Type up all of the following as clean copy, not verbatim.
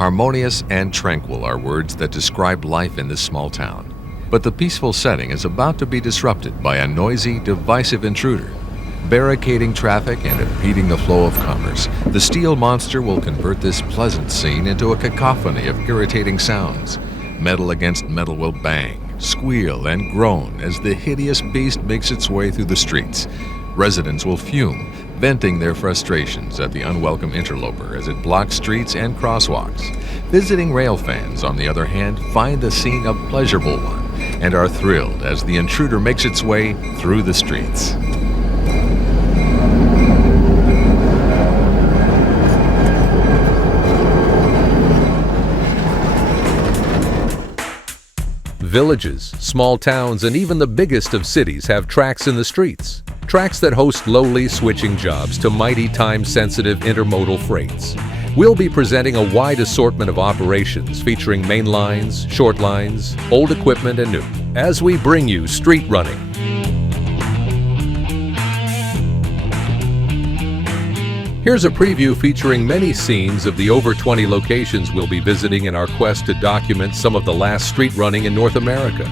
Harmonious and tranquil are words that describe life in this small town. But the peaceful setting is about to be disrupted by a noisy, divisive intruder. Barricading traffic and impeding the flow of commerce, the steel monster will convert this pleasant scene into a cacophony of irritating sounds. Metal against metal will bang, squeal, and groan as the hideous beast makes its way through the streets. Residents will fume, venting their frustrations at the unwelcome interloper as it blocks streets and crosswalks. Visiting railfans, on the other hand, find the scene a pleasurable one and are thrilled as the intruder makes its way through the streets. Villages, small towns, and even the biggest of cities have tracks in the streets. Tracks that host lowly switching jobs to mighty time-sensitive intermodal freights. We'll be presenting a wide assortment of operations featuring main lines, short lines, old equipment, and new, as we bring you street running. Here's a preview featuring many scenes of the over 20 locations we'll be visiting in our quest to document some of the last street running in North America.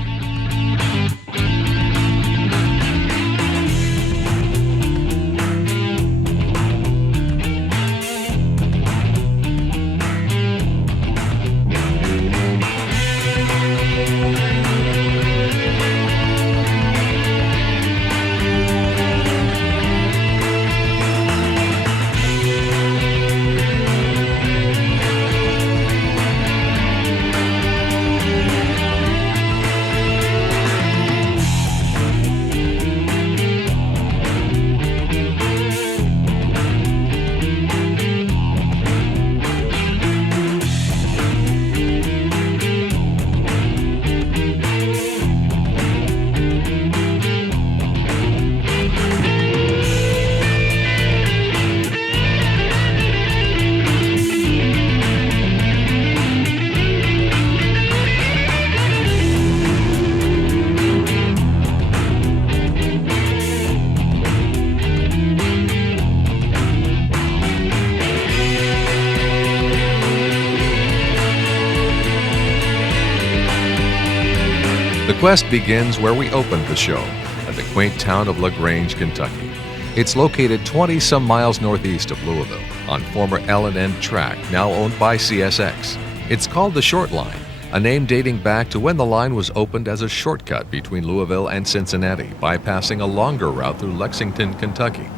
The quest begins where we opened the show, at the quaint town of Lagrange, Kentucky. It's located 20-some miles northeast of Louisville, on former L&N track now owned by CSX. It's called the Short Line, a name dating back to when the line was opened as a shortcut between Louisville and Cincinnati, bypassing a longer route through Lexington, Kentucky.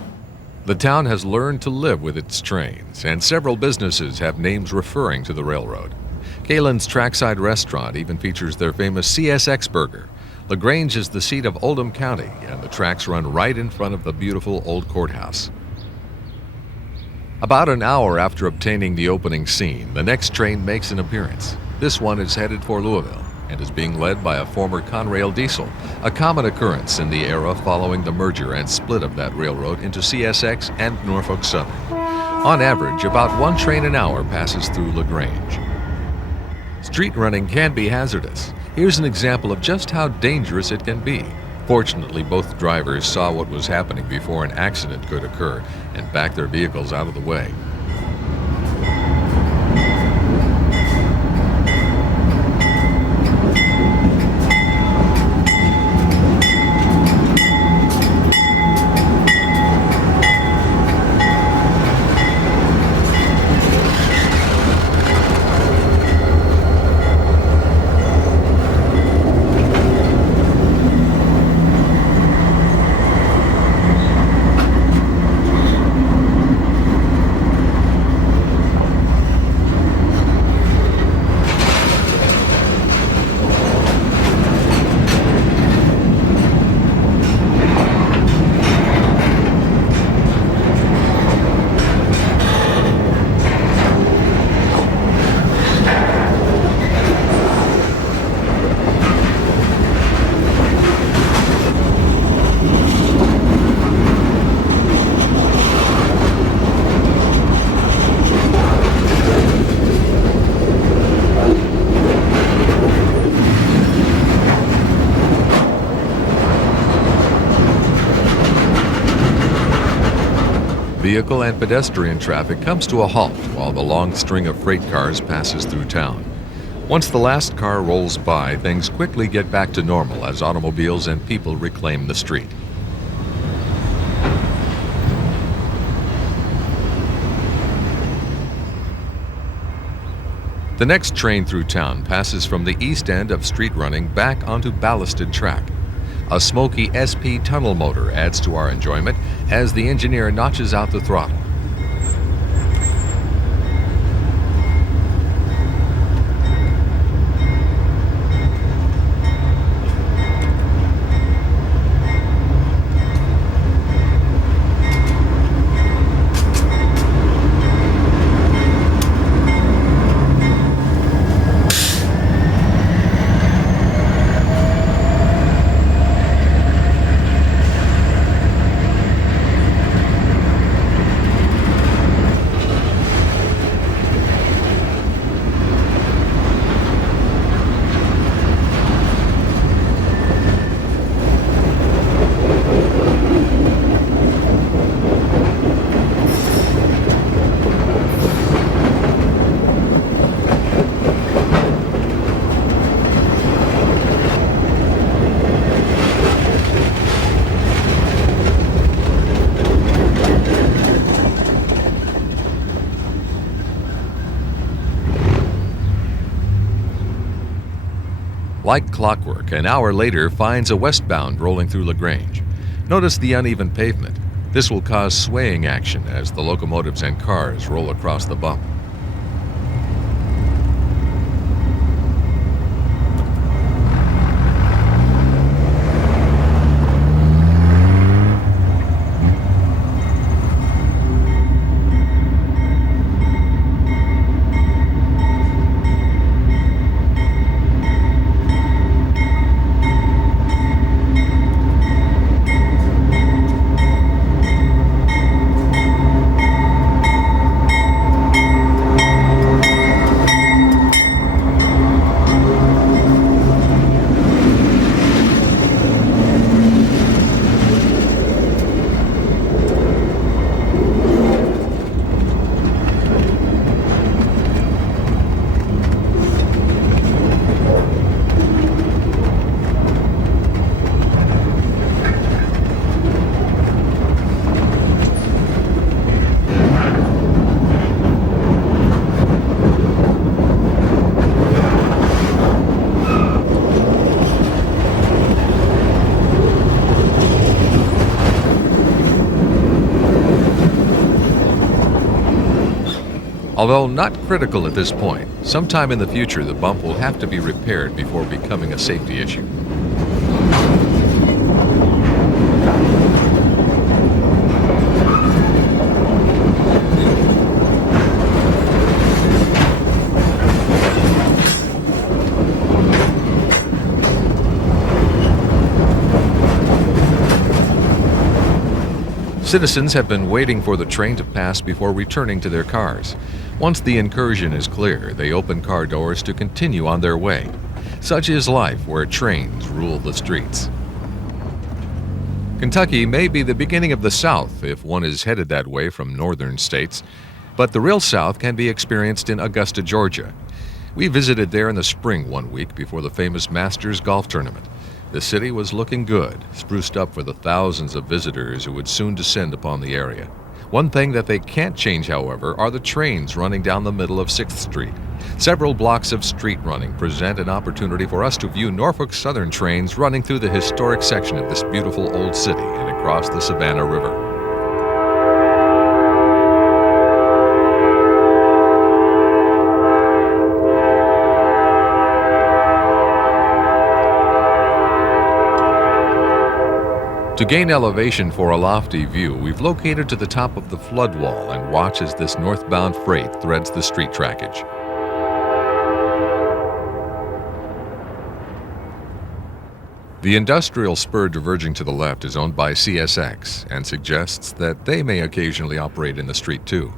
The town has learned to live with its trains, and several businesses have names referring to the railroad. Kalen's Trackside Restaurant even features their famous CSX burger. Lagrange is the seat of Oldham County, and the tracks run right in front of the beautiful old courthouse. About an hour after obtaining the opening scene, the next train makes an appearance. This one is headed for Louisville and is being led by a former Conrail diesel, a common occurrence in the era following the merger and split of that railroad into CSX and Norfolk Southern. On average, about one train an hour passes through Lagrange. Street running can be hazardous. Here's an example of just how dangerous it can be. Fortunately, both drivers saw what was happening before an accident could occur and backed their vehicles out of the way. Vehicle and pedestrian traffic comes to a halt while the long string of freight cars passes through town. Once the last car rolls by, things quickly get back to normal as automobiles and people reclaim the street. The next train through town passes from the east end of street running back onto ballasted track. A smoky SP tunnel motor adds to our enjoyment as the engineer notches out the throttle. Like clockwork, an hour later finds a westbound rolling through Lagrange. Notice the uneven pavement. This will cause swaying action as the locomotives and cars roll across the bump. Although not critical at this point, sometime in the future the bump will have to be repaired before becoming a safety issue. Citizens have been waiting for the train to pass before returning to their cars. Once the incursion is clear, they open car doors to continue on their way. Such is life where trains rule the streets. Kentucky may be the beginning of the South if one is headed that way from northern states, but the real South can be experienced in Augusta, Georgia. We visited there in the spring one week before the famous Masters golf tournament. The city was looking good, spruced up for the thousands of visitors who would soon descend upon the area. One thing that they can't change, however, are the trains running down the middle of 6th Street. Several blocks of street running present an opportunity for us to view Norfolk Southern trains running through the historic section of this beautiful old city and across the Savannah River. To gain elevation for a lofty view, we've located to the top of the flood wall and watch as this northbound freight threads the street trackage. The industrial spur diverging to the left is owned by CSX and suggests that they may occasionally operate in the street too.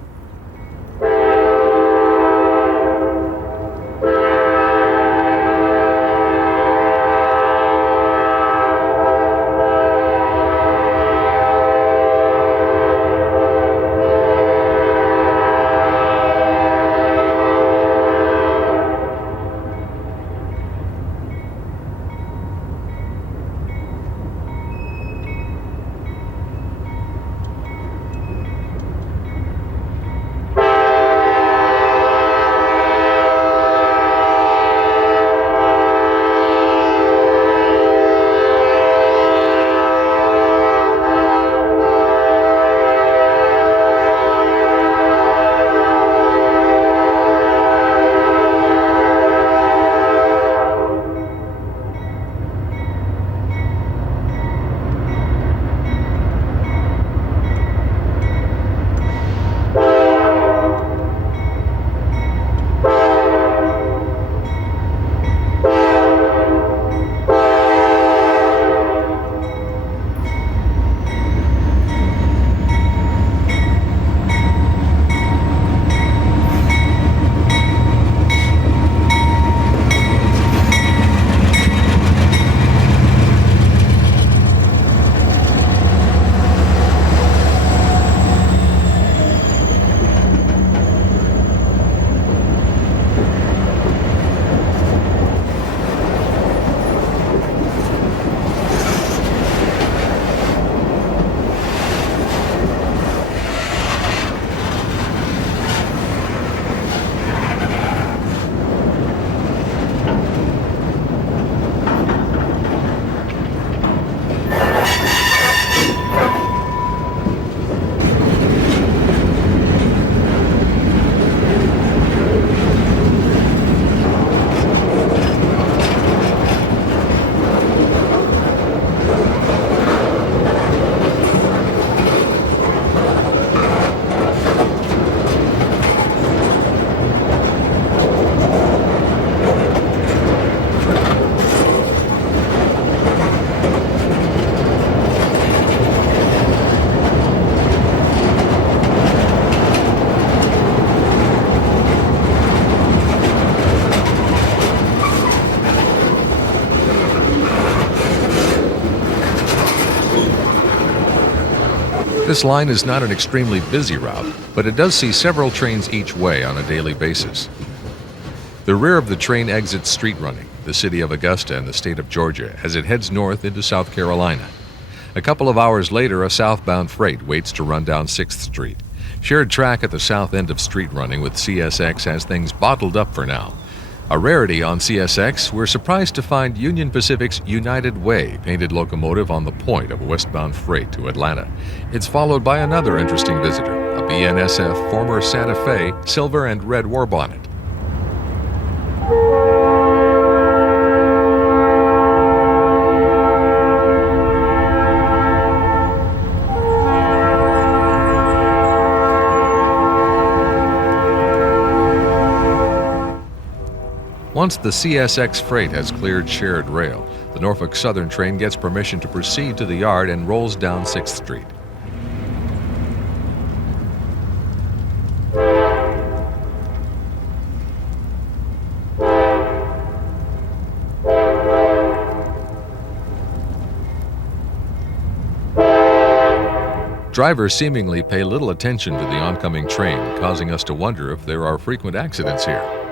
This line is not an extremely busy route, but it does see several trains each way on a daily basis. The rear of the train exits street running, the city of Augusta and the state of Georgia, as it heads north into South Carolina. A couple of hours later, a southbound freight waits to run down 6th Street. Shared track at the south end of street running with CSX has things bottled up for now. A rarity on CSX, we're surprised to find Union Pacific's United Way painted locomotive on the point of westbound freight to Atlanta. It's followed by another interesting visitor, a BNSF former Santa Fe silver and red war bonnet. Once the CSX freight has cleared shared rail, the Norfolk Southern train gets permission to proceed to the yard and rolls down 6th Street. Drivers seemingly pay little attention to the oncoming train, causing us to wonder if there are frequent accidents here.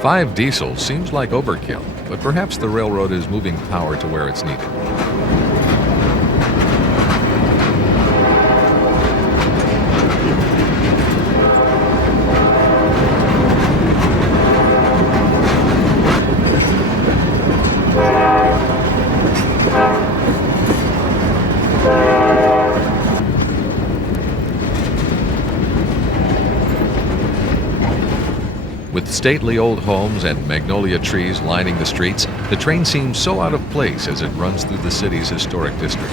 Five diesel seems like overkill, but perhaps the railroad is moving power to where it's needed. With stately old homes and magnolia trees lining the streets, the train seems so out of place as it runs through the city's historic district.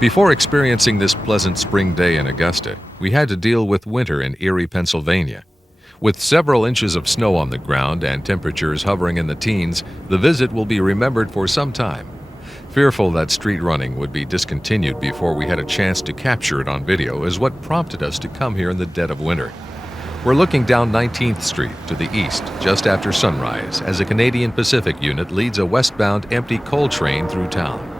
Before experiencing this pleasant spring day in Augusta, we had to deal with winter in Erie, Pennsylvania. With several inches of snow on the ground and temperatures hovering in the teens, the visit will be remembered for some time. Fearful that street running would be discontinued before we had a chance to capture it on video is what prompted us to come here in the dead of winter. We're looking down 19th Street to the east just after sunrise as a Canadian Pacific unit leads a westbound empty coal train through town.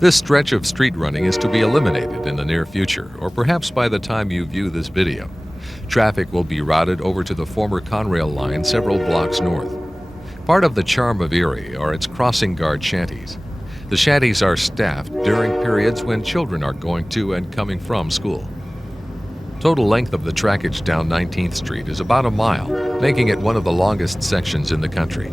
This stretch of street running is to be eliminated in the near future, or perhaps by the time you view this video. Traffic will be routed over to the former Conrail line several blocks north. Part of the charm of Erie are its crossing guard shanties. The shanties are staffed during periods when children are going to and coming from school. Total length of the trackage down 19th Street is about a mile, making it one of the longest sections in the country.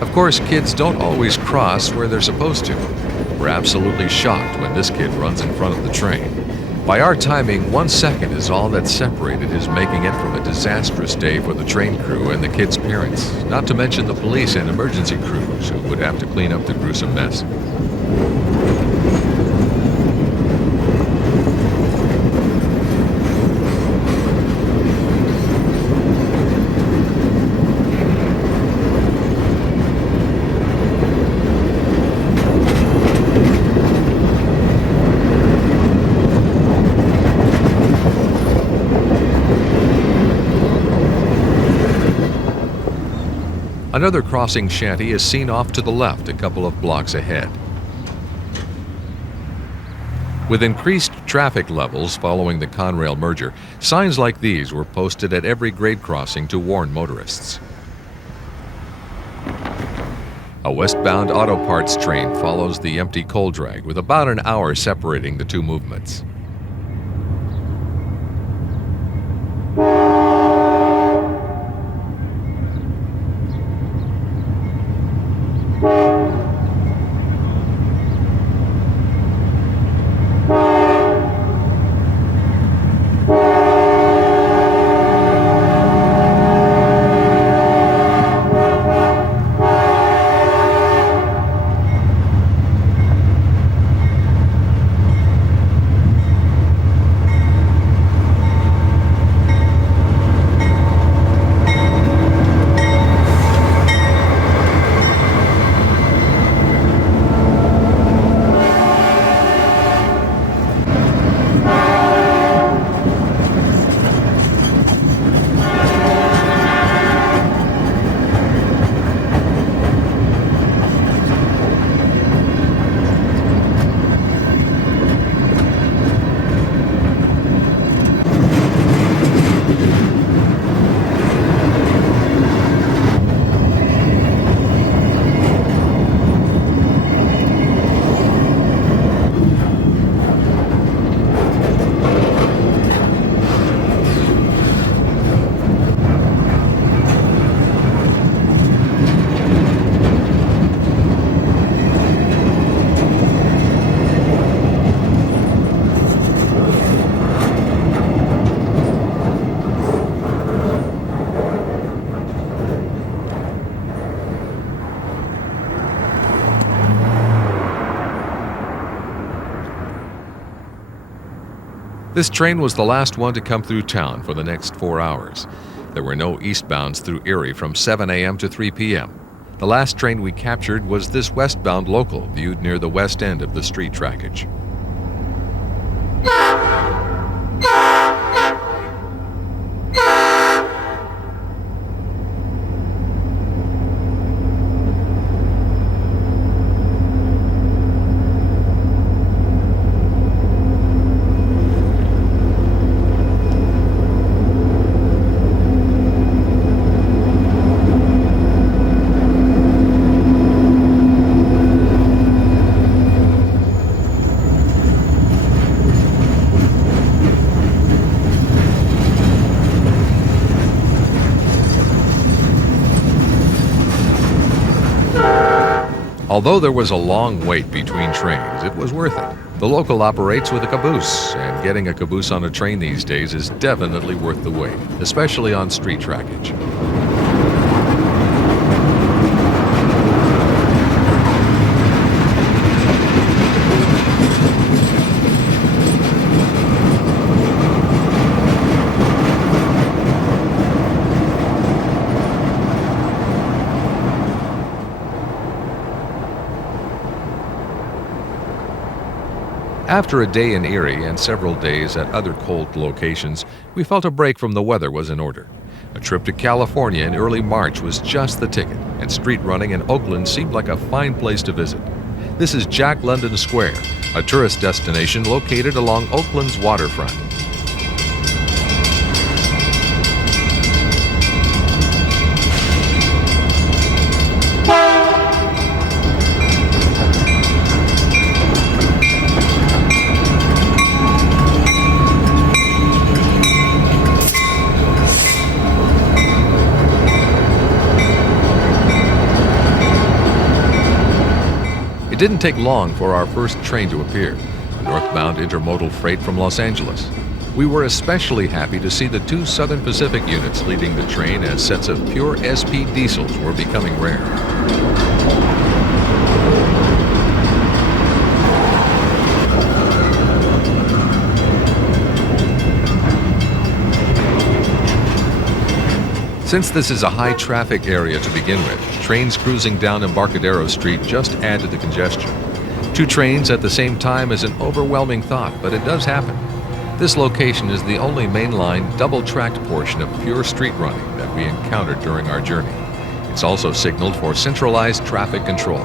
Of course, kids don't always cross where they're supposed to. We're absolutely shocked when this kid runs in front of the train. By our timing, 1 second is all that separated his making it from a disastrous day for the train crew and the kids' parents, not to mention the police and emergency crews who would have to clean up the gruesome mess. Another crossing shanty is seen off to the left a couple of blocks ahead. With increased traffic levels following the Conrail merger, signs like these were posted at every grade crossing to warn motorists. A westbound auto parts train follows the empty coal drag with about an hour separating the two movements. This train was the last one to come through town for the next 4 hours. There were no eastbounds through Erie from 7 a.m. to 3 p.m. The last train we captured was this westbound local viewed near the west end of the street trackage. Although there was a long wait between trains, it was worth it. The local operates with a caboose, and getting a caboose on a train these days is definitely worth the wait, especially on street trackage. After a day in Erie and several days at other cold locations, we felt a break from the weather was in order. A trip to California in early March was just the ticket, and street running in Oakland seemed like a fine place to visit. This is Jack London Square, a tourist destination located along Oakland's waterfront. It didn't take long for our first train to appear. northbound intermodal freight from Los Angeles. We were especially happy to see the two Southern Pacific units leading the train, as sets of pure SP diesels were becoming rare. Since this is a high-traffic area to begin with, trains cruising down Embarcadero Street just add to the congestion. Two trains at the same time is an overwhelming thought, but it does happen. This location is the only mainline, double-tracked portion of pure street running that we encountered during our journey. It's also signaled for centralized traffic control.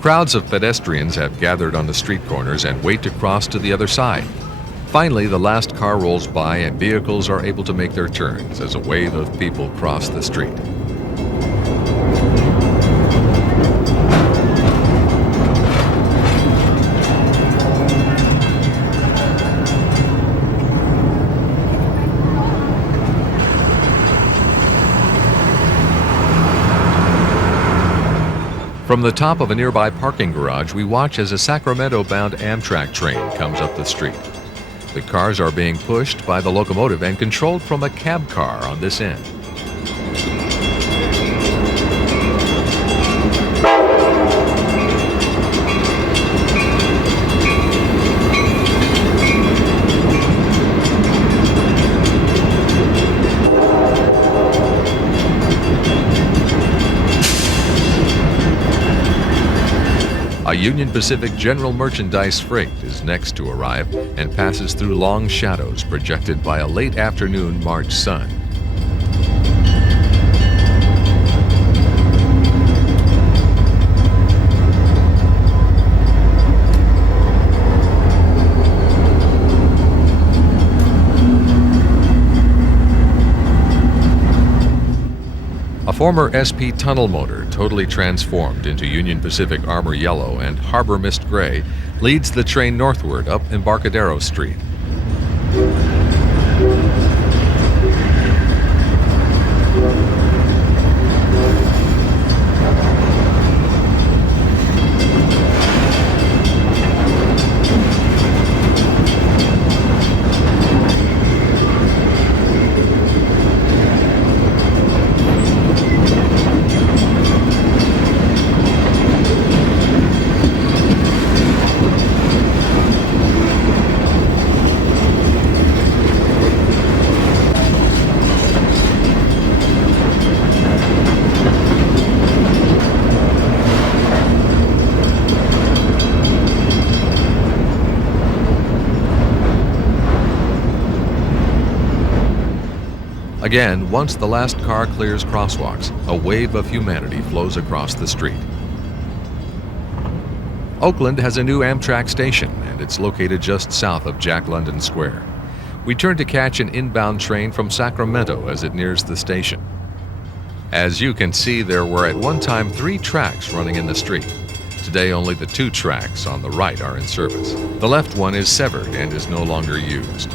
Crowds of pedestrians have gathered on the street corners and wait to cross to the other side. Finally, the last car rolls by and vehicles are able to make their turns as a wave of people cross the street. From the top of a nearby parking garage, we watch as a Sacramento-bound Amtrak train comes up the street. The cars are being pushed by the locomotive and controlled from a cab car on this end. A Union Pacific general merchandise freight is next to arrive and passes through long shadows projected by a late afternoon March sun. A former SP tunnel motor, totally transformed into Union Pacific Armor Yellow and Harbor Mist Gray, leads the train northward up Embarcadero Street. Again, once the last car clears crosswalks, a wave of humanity flows across the street. Oakland has a new Amtrak station, and it's located just south of Jack London Square. We turn to catch an inbound train from Sacramento as it nears the station. As you can see, there were at one time 3 tracks running in the street. Today, only the 2 tracks on the right are in service. The left one is severed and is no longer used.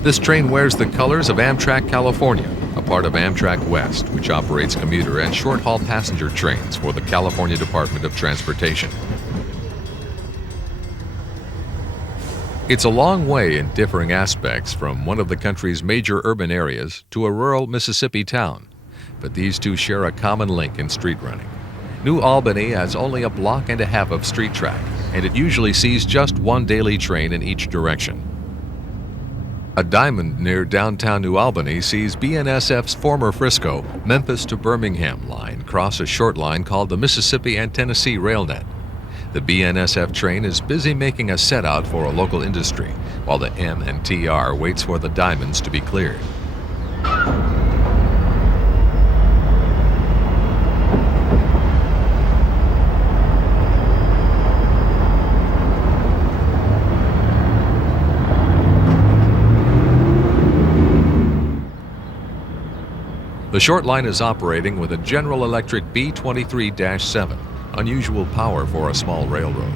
This train wears the colors of Amtrak California, a part of Amtrak West, which operates commuter and short-haul passenger trains for the California Department of Transportation. It's a long way in differing aspects from one of the country's major urban areas to a rural Mississippi town, but these two share a common link in street running. New Albany has only a block and a half of street track, and it usually sees just one daily train in each direction. A diamond near downtown New Albany sees BNSF's former Frisco, Memphis to Birmingham line cross a short line called the Mississippi and Tennessee RailNet. The BNSF train is busy making a set out for a local industry, while the M and TR waits for the diamonds to be cleared. The short line is operating with a General Electric B23-7, unusual power for a small railroad.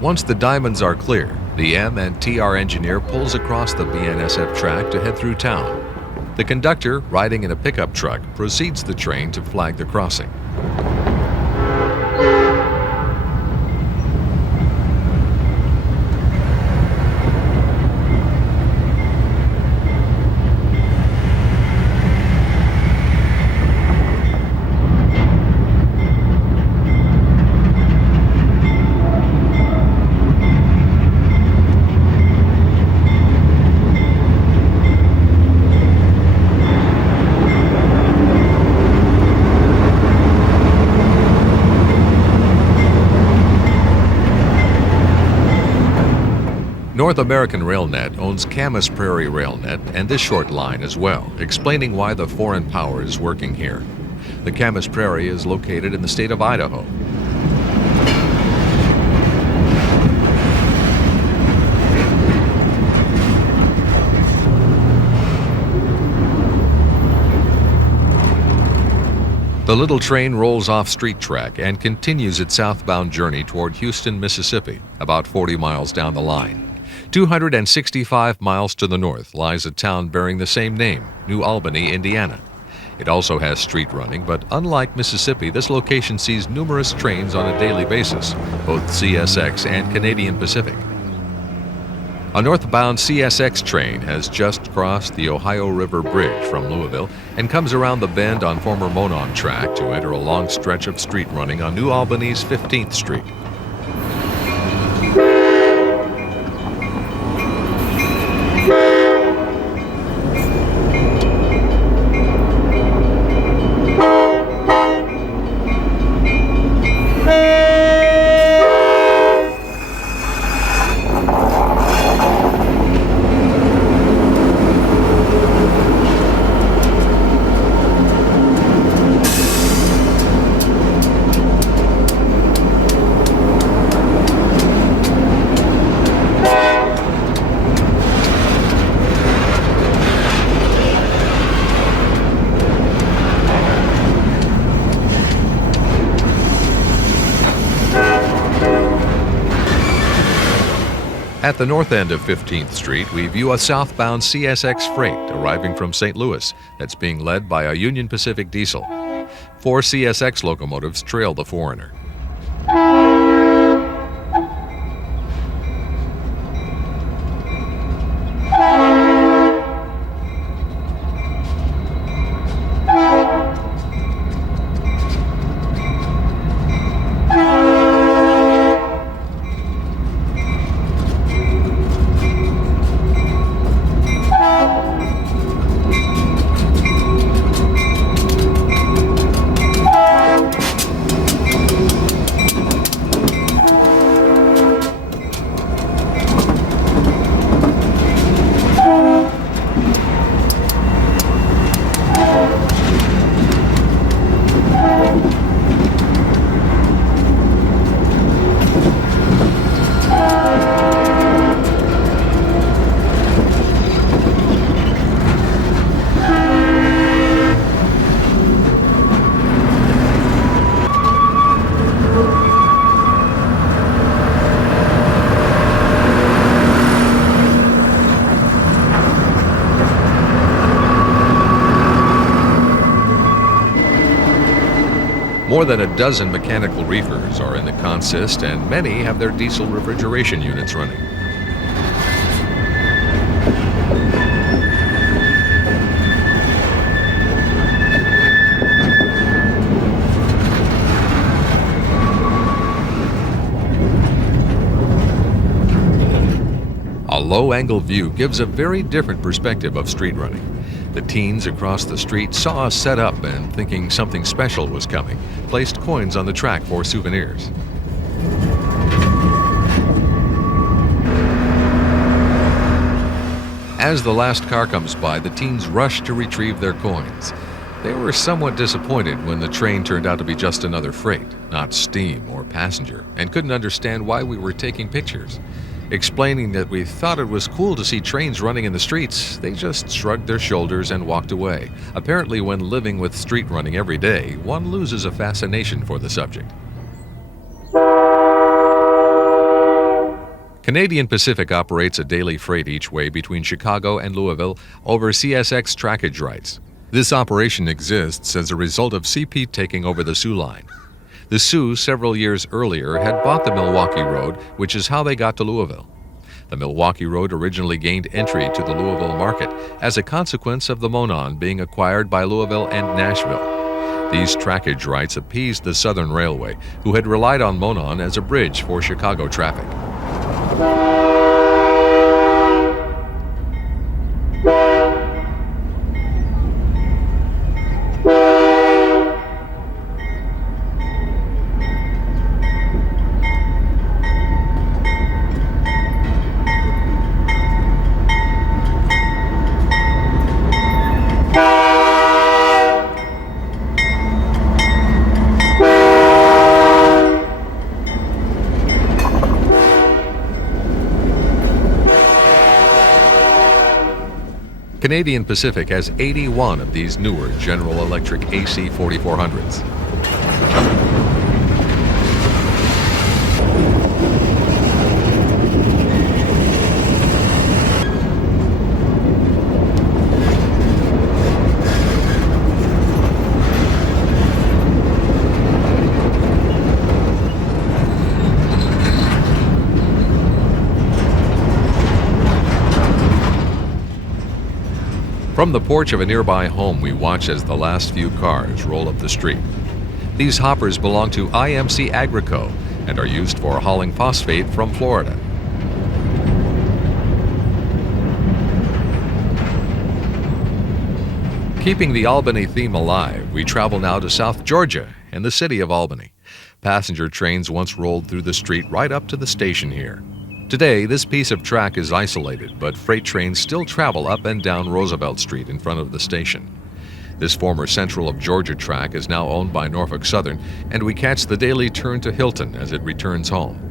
Once the diamonds are clear, the M&TR engineer pulls across the BNSF track to head through town. The conductor, riding in a pickup truck, proceeds the train to flag the crossing. North American RailNet owns Camas Prairie RailNet and this short line as well, explaining why the foreign power is working here. The Camas Prairie is located in the state of Idaho. The little train rolls off street track and continues its southbound journey toward Houston, Mississippi, about 40 miles down the line. 265 miles to the north lies a town bearing the same name, New Albany, Indiana. It also has street running, but unlike Mississippi, this location sees numerous trains on a daily basis, both CSX and Canadian Pacific. A northbound CSX train has just crossed the Ohio River Bridge from Louisville and comes around the bend on former Monon track to enter a long stretch of street running on New Albany's 15th Street. At the north end of 15th Street, we view a southbound CSX freight arriving from St. Louis that's being led by a Union Pacific diesel. 4 CSX locomotives trail the Foreigner. More than a dozen mechanical reefers are in the consist, and many have their diesel refrigeration units running. A low-angle view gives a very different perspective of street running. The teens across the street saw us set up and, thinking something special was coming, placed coins on the track for souvenirs. As the last car comes by, the teens rush to retrieve their coins. They were somewhat disappointed when the train turned out to be just another freight, not steam or passenger, and couldn't understand why we were taking pictures. Explaining that we thought it was cool to see trains running in the streets, they just shrugged their shoulders and walked away. Apparently, when living with street running every day, one loses a fascination for the subject. Canadian Pacific operates a daily freight each way between Chicago and Louisville over CSX trackage rights. This operation exists as a result of CP taking over the Soo line. The Sioux, several years earlier, had bought the Milwaukee Road, which is how they got to Louisville. The Milwaukee Road originally gained entry to the Louisville market as a consequence of the Monon being acquired by Louisville and Nashville. These trackage rights appeased the Southern Railway, who had relied on Monon as a bridge for Chicago traffic. Canadian Pacific has 81 of these newer General Electric AC 4400s. From the porch of a nearby home, we watch as the last few cars roll up the street. These hoppers belong to IMC Agrico and are used for hauling phosphate from Florida. Keeping the Albany theme alive, we travel now to South Georgia and the city of Albany. Passenger trains once rolled through the street right up to the station here. Today, this piece of track is isolated, but freight trains still travel up and down Roosevelt Street in front of the station. This former Central of Georgia track is now owned by Norfolk Southern, and we catch the daily turn to Hilton as it returns home.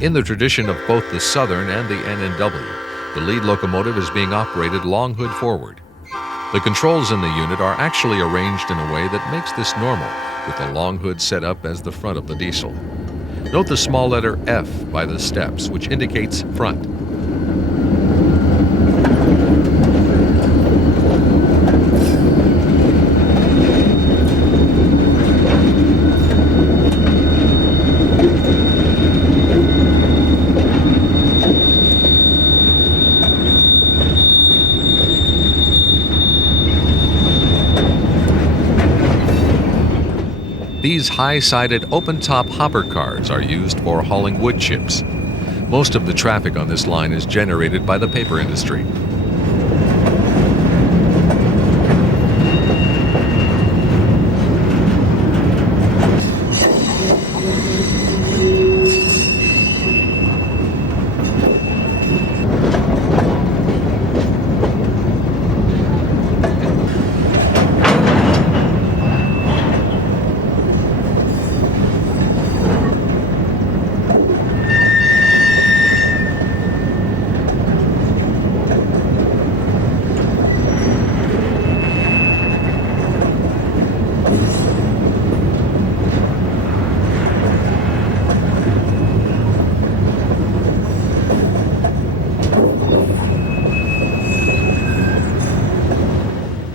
In the tradition of both the Southern and the NNW, the lead locomotive is being operated long hood forward. The controls in the unit are actually arranged in a way that makes this normal, with the long hood set up as the front of the diesel. Note the small letter F by the steps, which indicates front. These high-sided, open-top hopper cars are used for hauling wood chips. Most of the traffic on this line is generated by the paper industry.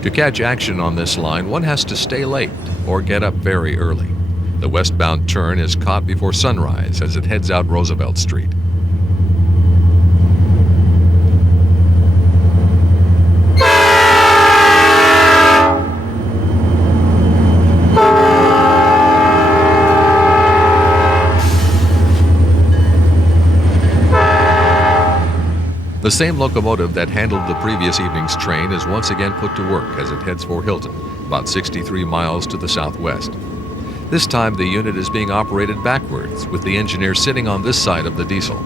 To catch action on this line, one has to stay late or get up very early. The westbound turn is caught before sunrise as it heads out Roosevelt Street. The same locomotive that handled the previous evening's train is once again put to work as it heads for Hilton, about 63 miles to the southwest. This time the unit is being operated backwards, with the engineer sitting on this side of the diesel.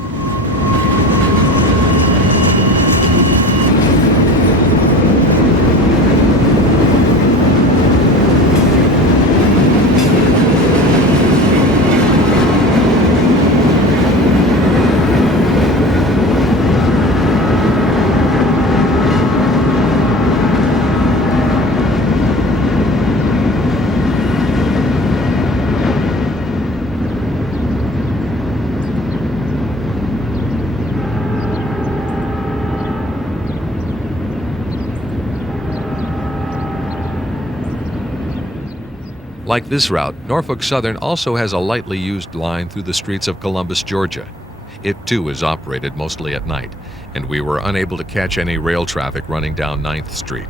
Like this route, Norfolk Southern also has a lightly used line through the streets of Columbus, Georgia. It too is operated mostly at night, and we were unable to catch any rail traffic running down 9th Street.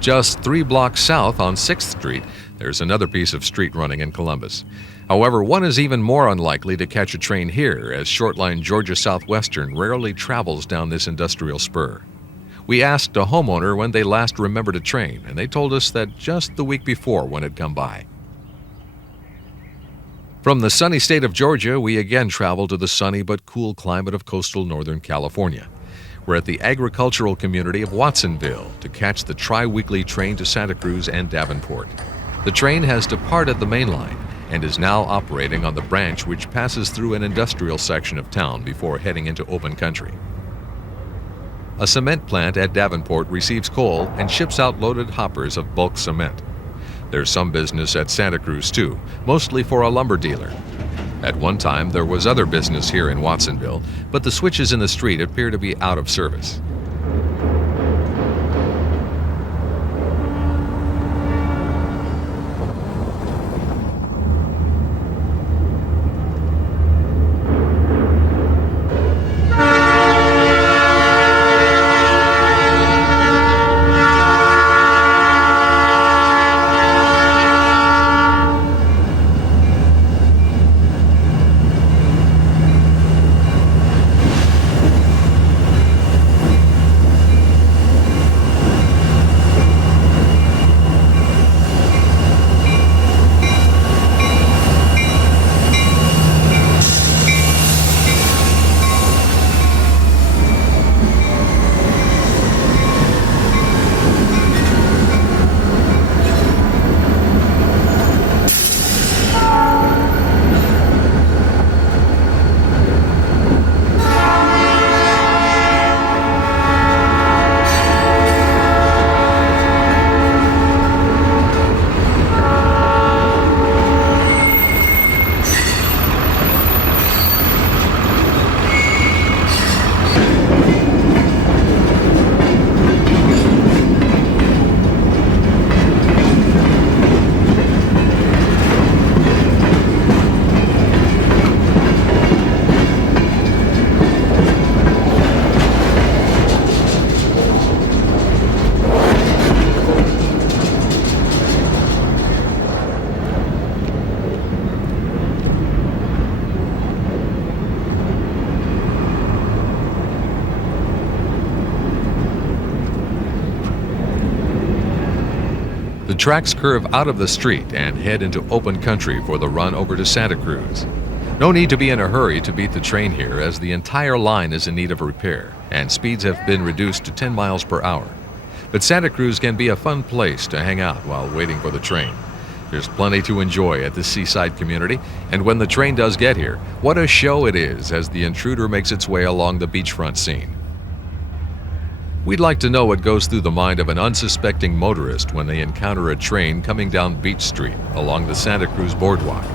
Just 3 blocks south on 6th Street, there's another piece of street running in Columbus. However, one is even more unlikely to catch a train here, as shortline Georgia Southwestern rarely travels down this industrial spur. We asked a homeowner when they last remembered a train, and they told us that just the week before one had come by. From the sunny state of Georgia, we again travel to the sunny but cool climate of coastal Northern California. We're at the agricultural community of Watsonville to catch the tri-weekly train to Santa Cruz and Davenport. The train has departed the main line and is now operating on the branch which passes through an industrial section of town before heading into open country. A cement plant at Davenport receives coal and ships out loaded hoppers of bulk cement. There's some business at Santa Cruz too, mostly for a lumber dealer. At one time, there was other business here in Watsonville, but the switches in the street appear to be out of service. The tracks curve out of the street and head into open country for the run over to Santa Cruz. No need to be in a hurry to beat the train here, as the entire line is in need of repair and speeds have been reduced to 10 miles per hour. But Santa Cruz can be a fun place to hang out while waiting for the train. There's plenty to enjoy at this seaside community, and when the train does get here, what a show it is as the intruder makes its way along the beachfront scene. We'd like to know what goes through the mind of an unsuspecting motorist when they encounter a train coming down Beach Street along the Santa Cruz Boardwalk.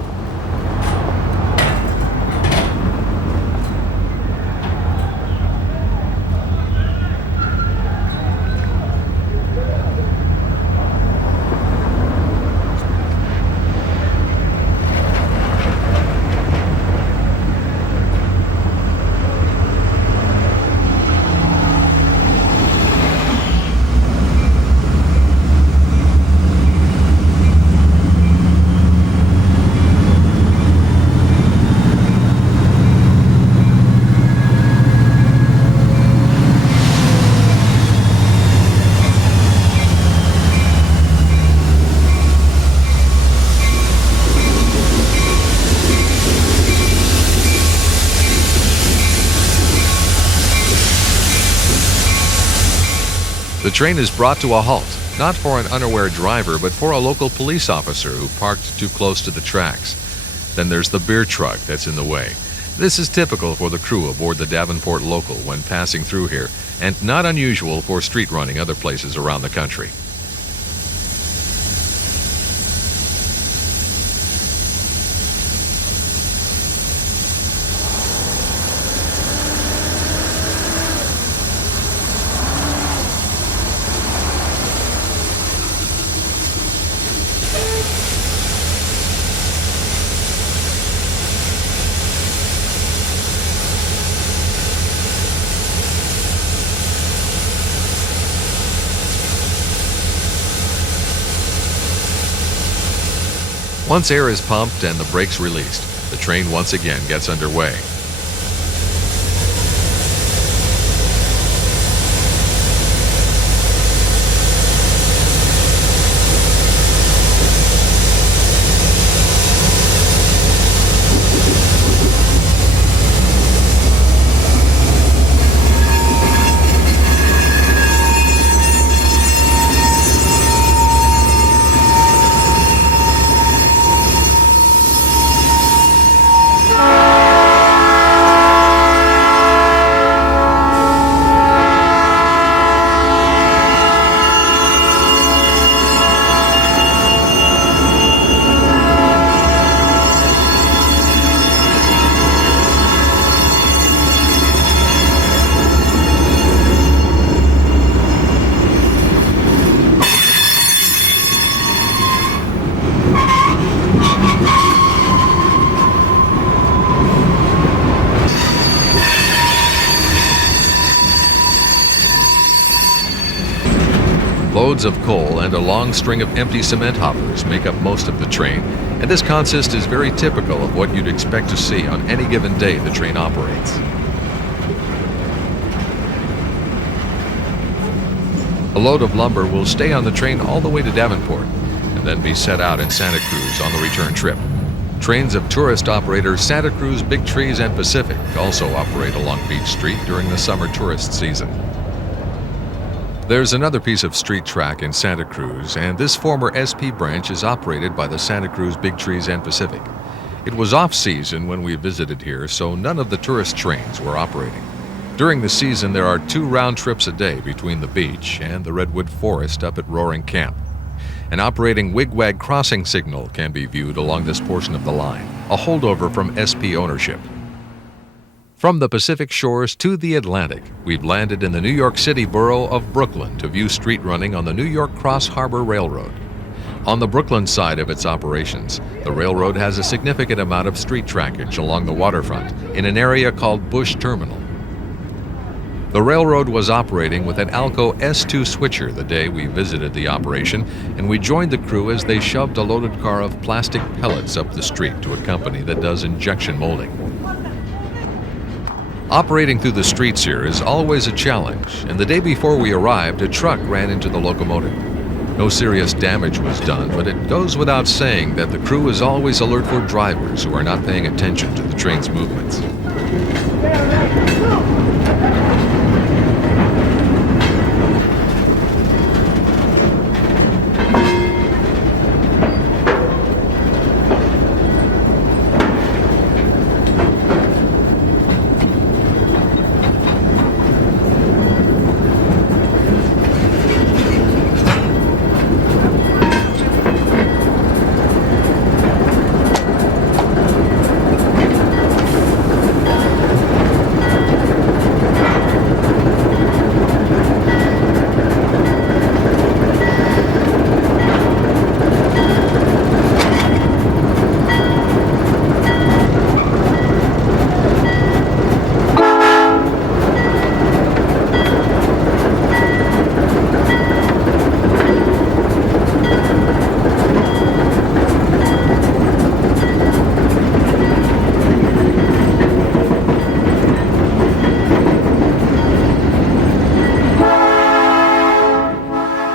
train is brought to a halt, not for an unaware driver, but for a local police officer who parked too close to the tracks. Then there's the beer truck that's in the way. This is typical for the crew aboard the Davenport Local when passing through here, and not unusual for street running other places around the country. Once air is pumped and the brakes released, the train once again gets underway. Loads of coal and a long string of empty cement hoppers make up most of the train, and this consist is very typical of what you'd expect to see on any given day the train operates. A load of lumber will stay on the train all the way to Davenport, and then be set out in Santa Cruz on the return trip. Trains of tourist operator Santa Cruz, Big Trees, and Pacific also operate along Beach Street during the summer tourist season. There's another piece of street track in Santa Cruz, and this former SP branch is operated by the Santa Cruz, Big Trees, and Pacific. It was off-season when we visited here, so none of the tourist trains were operating. During the season, there are 2 round trips a day between the beach and the Redwood Forest up at Roaring Camp. An operating wigwag crossing signal can be viewed along this portion of the line, a holdover from SP ownership. From the Pacific shores to the Atlantic, we've landed in the New York City borough of Brooklyn to view street running on the New York Cross Harbor Railroad. On the Brooklyn side of its operations, the railroad has a significant amount of street trackage along the waterfront in an area called Bush Terminal. The railroad was operating with an Alco S2 switcher the day we visited the operation, and we joined the crew as they shoved a loaded car of plastic pellets up the street to a company that does injection molding. Operating through the streets here is always a challenge, and the day before we arrived, a truck ran into the locomotive. No serious damage was done, but it goes without saying that the crew is always alert for drivers who are not paying attention to the train's movements.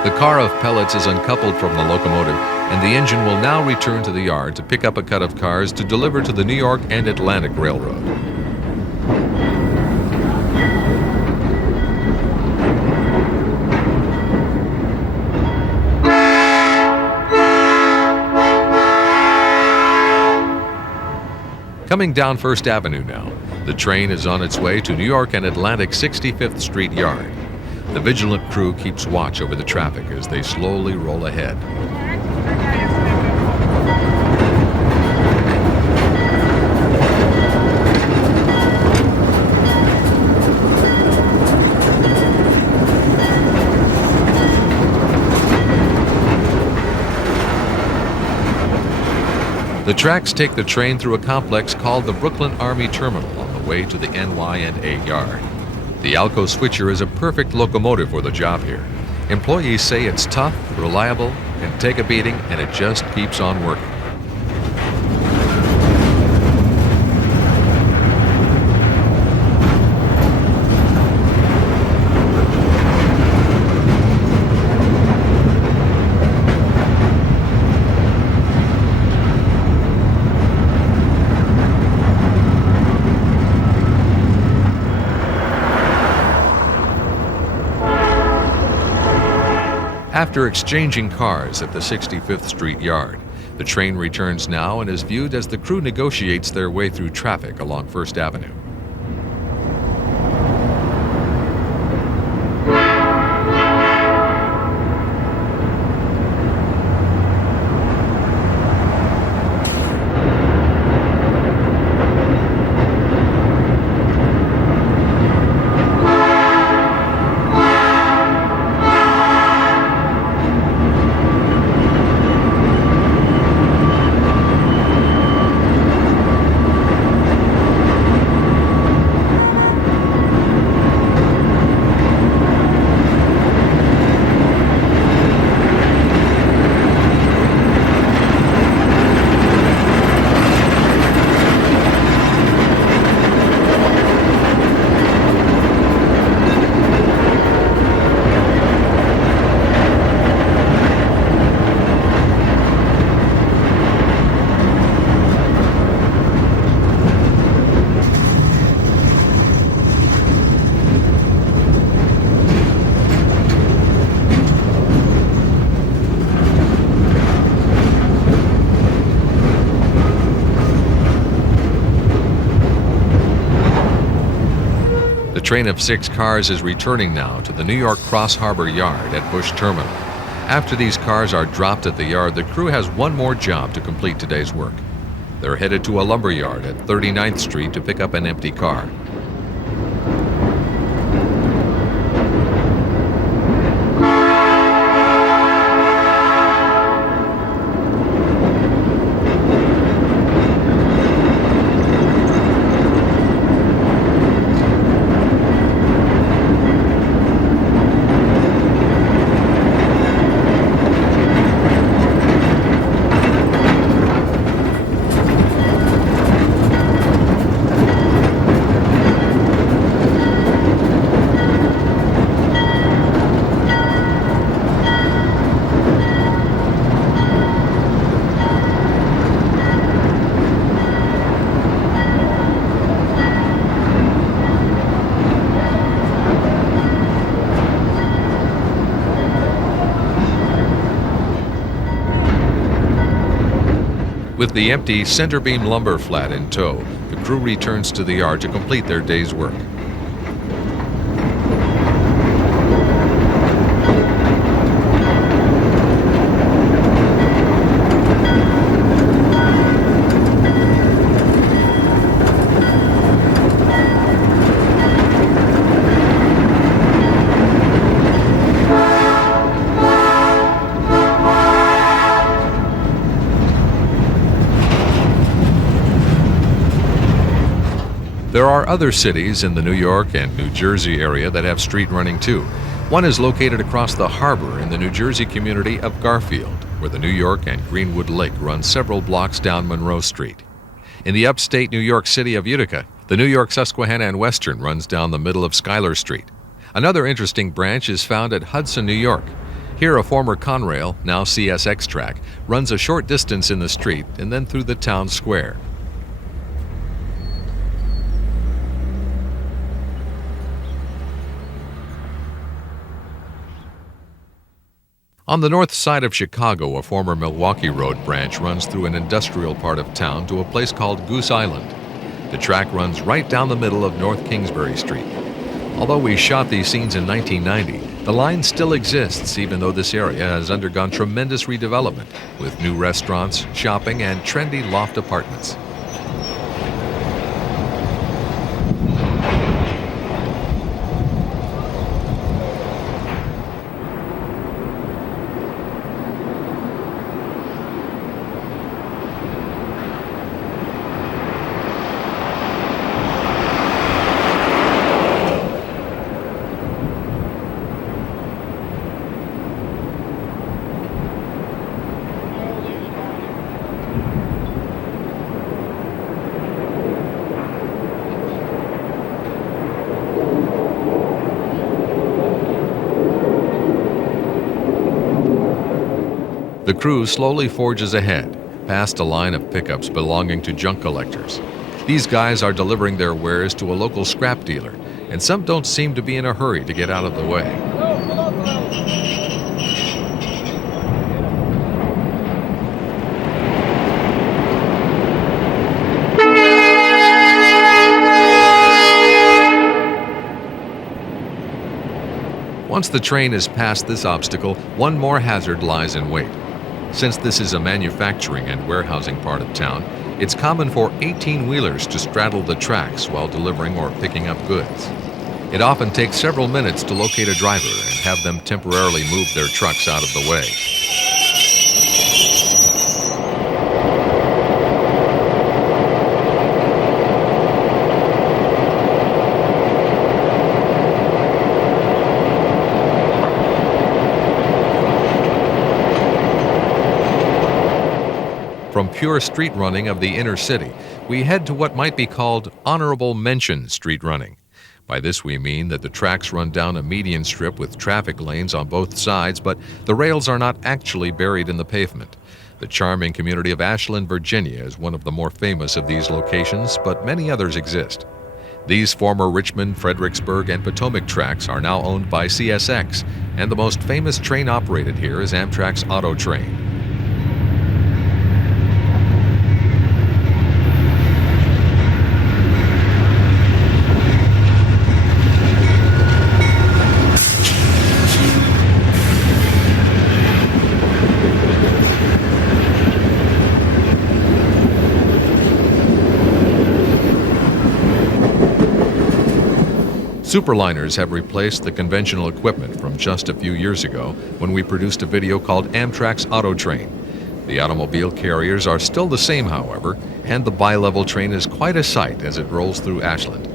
The car of pellets is uncoupled from the locomotive, and the engine will now return to the yard to pick up a cut of cars to deliver to the New York and Atlantic Railroad. Coming down First Avenue now, the train is on its way to New York and Atlantic 65th Street Yard. The vigilant crew keeps watch over the traffic as they slowly roll ahead. The tracks take the train through a complex called the Brooklyn Army Terminal on the way to the NY&A yard. The Alco switcher is a perfect locomotive for the job here. Employees say it's tough, reliable, can take a beating, and it just keeps on working. After exchanging cars at the 65th Street Yard, the train returns now and is viewed as the crew negotiates their way through traffic along First Avenue. The train of 6 cars is returning now to the New York Cross Harbor Yard at Bush Terminal. After these cars are dropped at the yard, the crew has one more job to complete today's work. They're headed to a lumber yard at 39th Street to pick up an empty car. With the empty center beam lumber flat in tow, the crew returns to the yard to complete their day's work. There are other cities in the New York and New Jersey area that have street running too. One is located across the harbor in the New Jersey community of Garfield, where the New York and Greenwood Lake run several blocks down Monroe Street. In the upstate New York city of Utica, the New York Susquehanna and Western runs down the middle of Schuyler Street. Another interesting branch is found at Hudson, New York. Here, a former Conrail, now CSX track, runs a short distance in the street and then through the town square. On the north side of Chicago, a former Milwaukee Road branch runs through an industrial part of town to a place called Goose Island. The track runs right down the middle of North Kingsbury Street. Although we shot these scenes in 1990, the line still exists even though this area has undergone tremendous redevelopment with new restaurants, shopping, and trendy loft apartments. The crew slowly forges ahead, past a line of pickups belonging to junk collectors. These guys are delivering their wares to a local scrap dealer, and some don't seem to be in a hurry to get out of the way. Once the train is past this obstacle, one more hazard lies in wait. Since this is a manufacturing and warehousing part of town, it's common for 18-wheelers to straddle the tracks while delivering or picking up goods. It often takes several minutes to locate a driver and have them temporarily move their trucks out of the way. From pure street running of the inner city, we head to what might be called honorable mention street running. By this we mean that the tracks run down a median strip with traffic lanes on both sides, but the rails are not actually buried in the pavement. The charming community of Ashland, Virginia is one of the more famous of these locations, but many others exist. These former Richmond, Fredericksburg, and Potomac tracks are now owned by CSX, and the most famous train operated here is Amtrak's Auto Train. Superliners have replaced the conventional equipment from just a few years ago when we produced a video called Amtrak's Auto Train. The automobile carriers are still the same, however, and the bi-level train is quite a sight as it rolls through Ashland.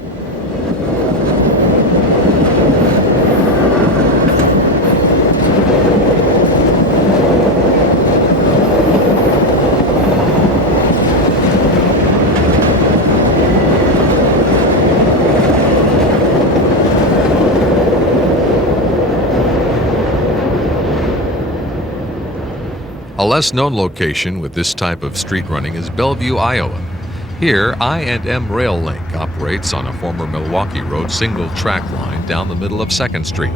A less-known location with this type of street running is Bellevue, Iowa. Here, I&M Rail Link operates on a former Milwaukee Road single-track line down the middle of 2nd Street.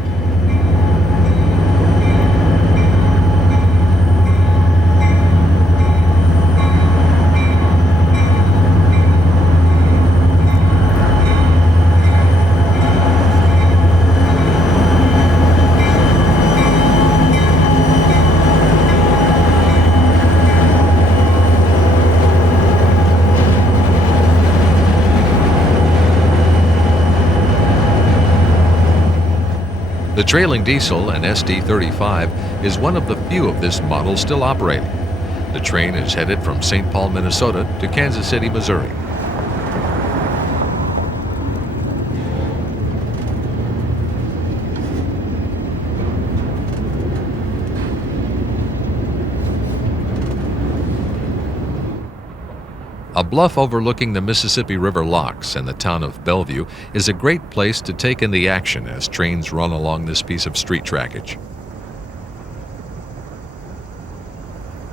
The trailing diesel, an SD35, is one of the few of this model still operating. The train is headed from St. Paul, Minnesota to Kansas City, Missouri. A bluff overlooking the Mississippi River locks and the town of Bellevue is a great place to take in the action as trains run along this piece of street trackage.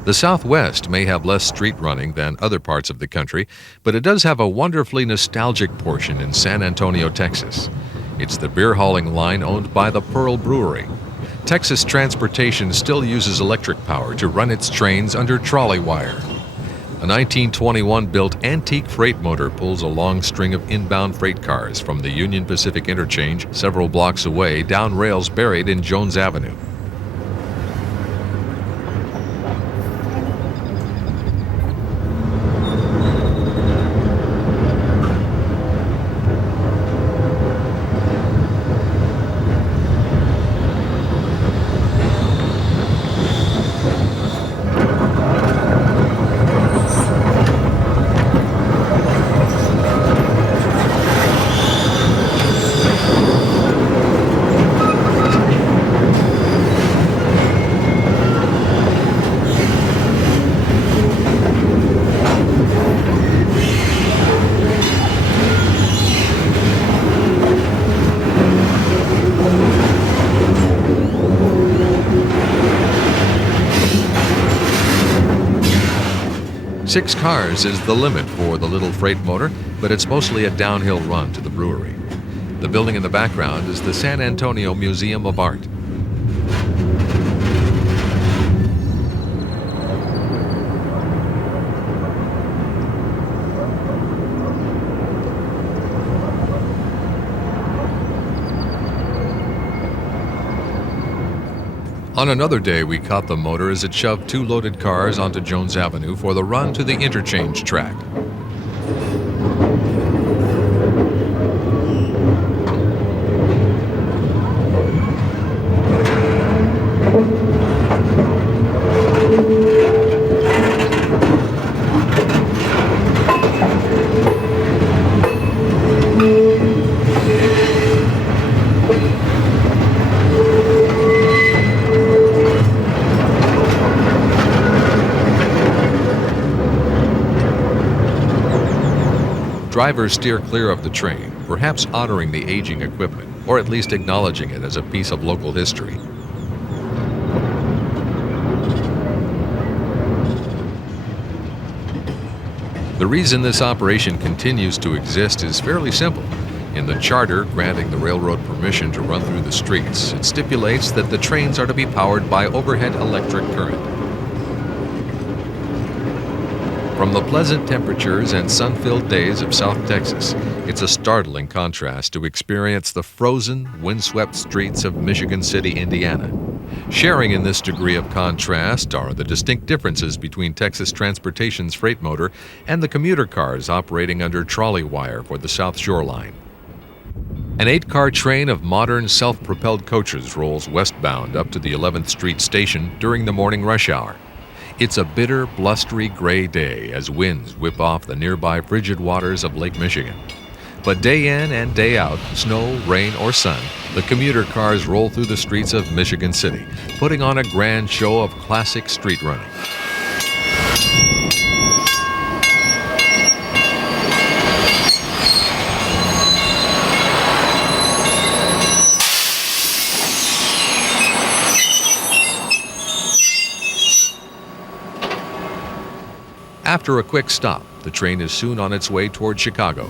The Southwest may have less street running than other parts of the country, but it does have a wonderfully nostalgic portion in San Antonio, Texas. It's the beer hauling line owned by the Pearl Brewery. Texas Transportation still uses electric power to run its trains under trolley wire. A 1921-built antique freight motor pulls a long string of inbound freight cars from the Union Pacific Interchange several blocks away down rails buried in Jones Avenue. Six cars is the limit for the little freight motor, but it's mostly a downhill run to the brewery. The building in the background is the San Antonio Museum of Art. On another day, we caught the motor as it shoved two loaded cars onto Jones Avenue for the run to the interchange track. Drivers steer clear of the train, perhaps honoring the aging equipment, or at least acknowledging it as a piece of local history. The reason this operation continues to exist is fairly simple. In the charter granting the railroad permission to run through the streets, it stipulates that the trains are to be powered by overhead electric current. From the pleasant temperatures and sun-filled days of South Texas, it's a startling contrast to experience the frozen, windswept streets of Michigan City, Indiana. Sharing in this degree of contrast are the distinct differences between Texas Transportation's freight motor and the commuter cars operating under trolley wire for the South Shore Line. An 8-car train of modern self-propelled coaches rolls westbound up to the 11th Street station during the morning rush hour. It's a bitter, blustery gray day as winds whip off the nearby frigid waters of Lake Michigan. But day in and day out, snow, rain, or sun, the commuter cars roll through the streets of Michigan City, putting on a grand show of classic street running. After a quick stop, the train is soon on its way toward Chicago.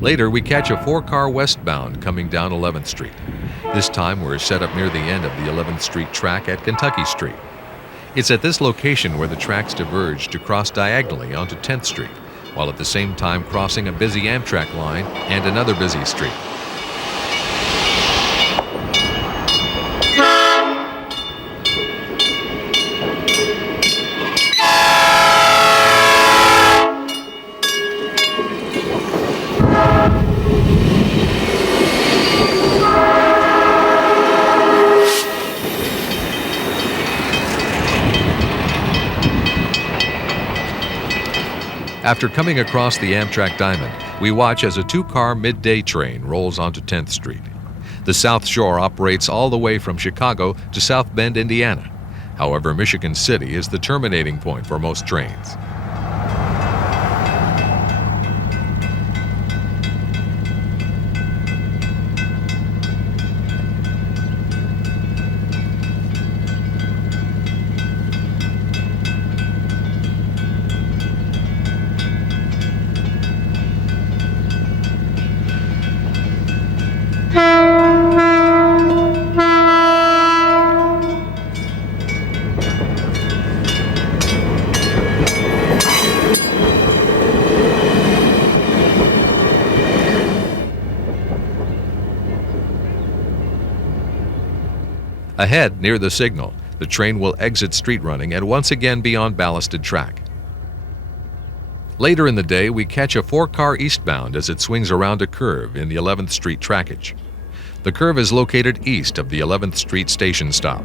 Later, we catch a 4-car westbound coming down 11th Street. This time, we're set up near the end of the 11th Street track at Kentucky Street. It's at this location where the tracks diverge to cross diagonally onto 10th Street, while at the same time crossing a busy Amtrak line and another busy street. After coming across the Amtrak diamond, We watch as a two-car midday train rolls onto 10th Street. The South Shore operates all the way from Chicago to South Bend, Indiana. However, Michigan City is the terminating point for most trains. Ahead, near the signal, the train will exit street running and once again be on ballasted track. Later in the day, we catch a four-car eastbound as it swings around a curve in the 11th Street trackage. The curve is located east of the 11th Street station stop.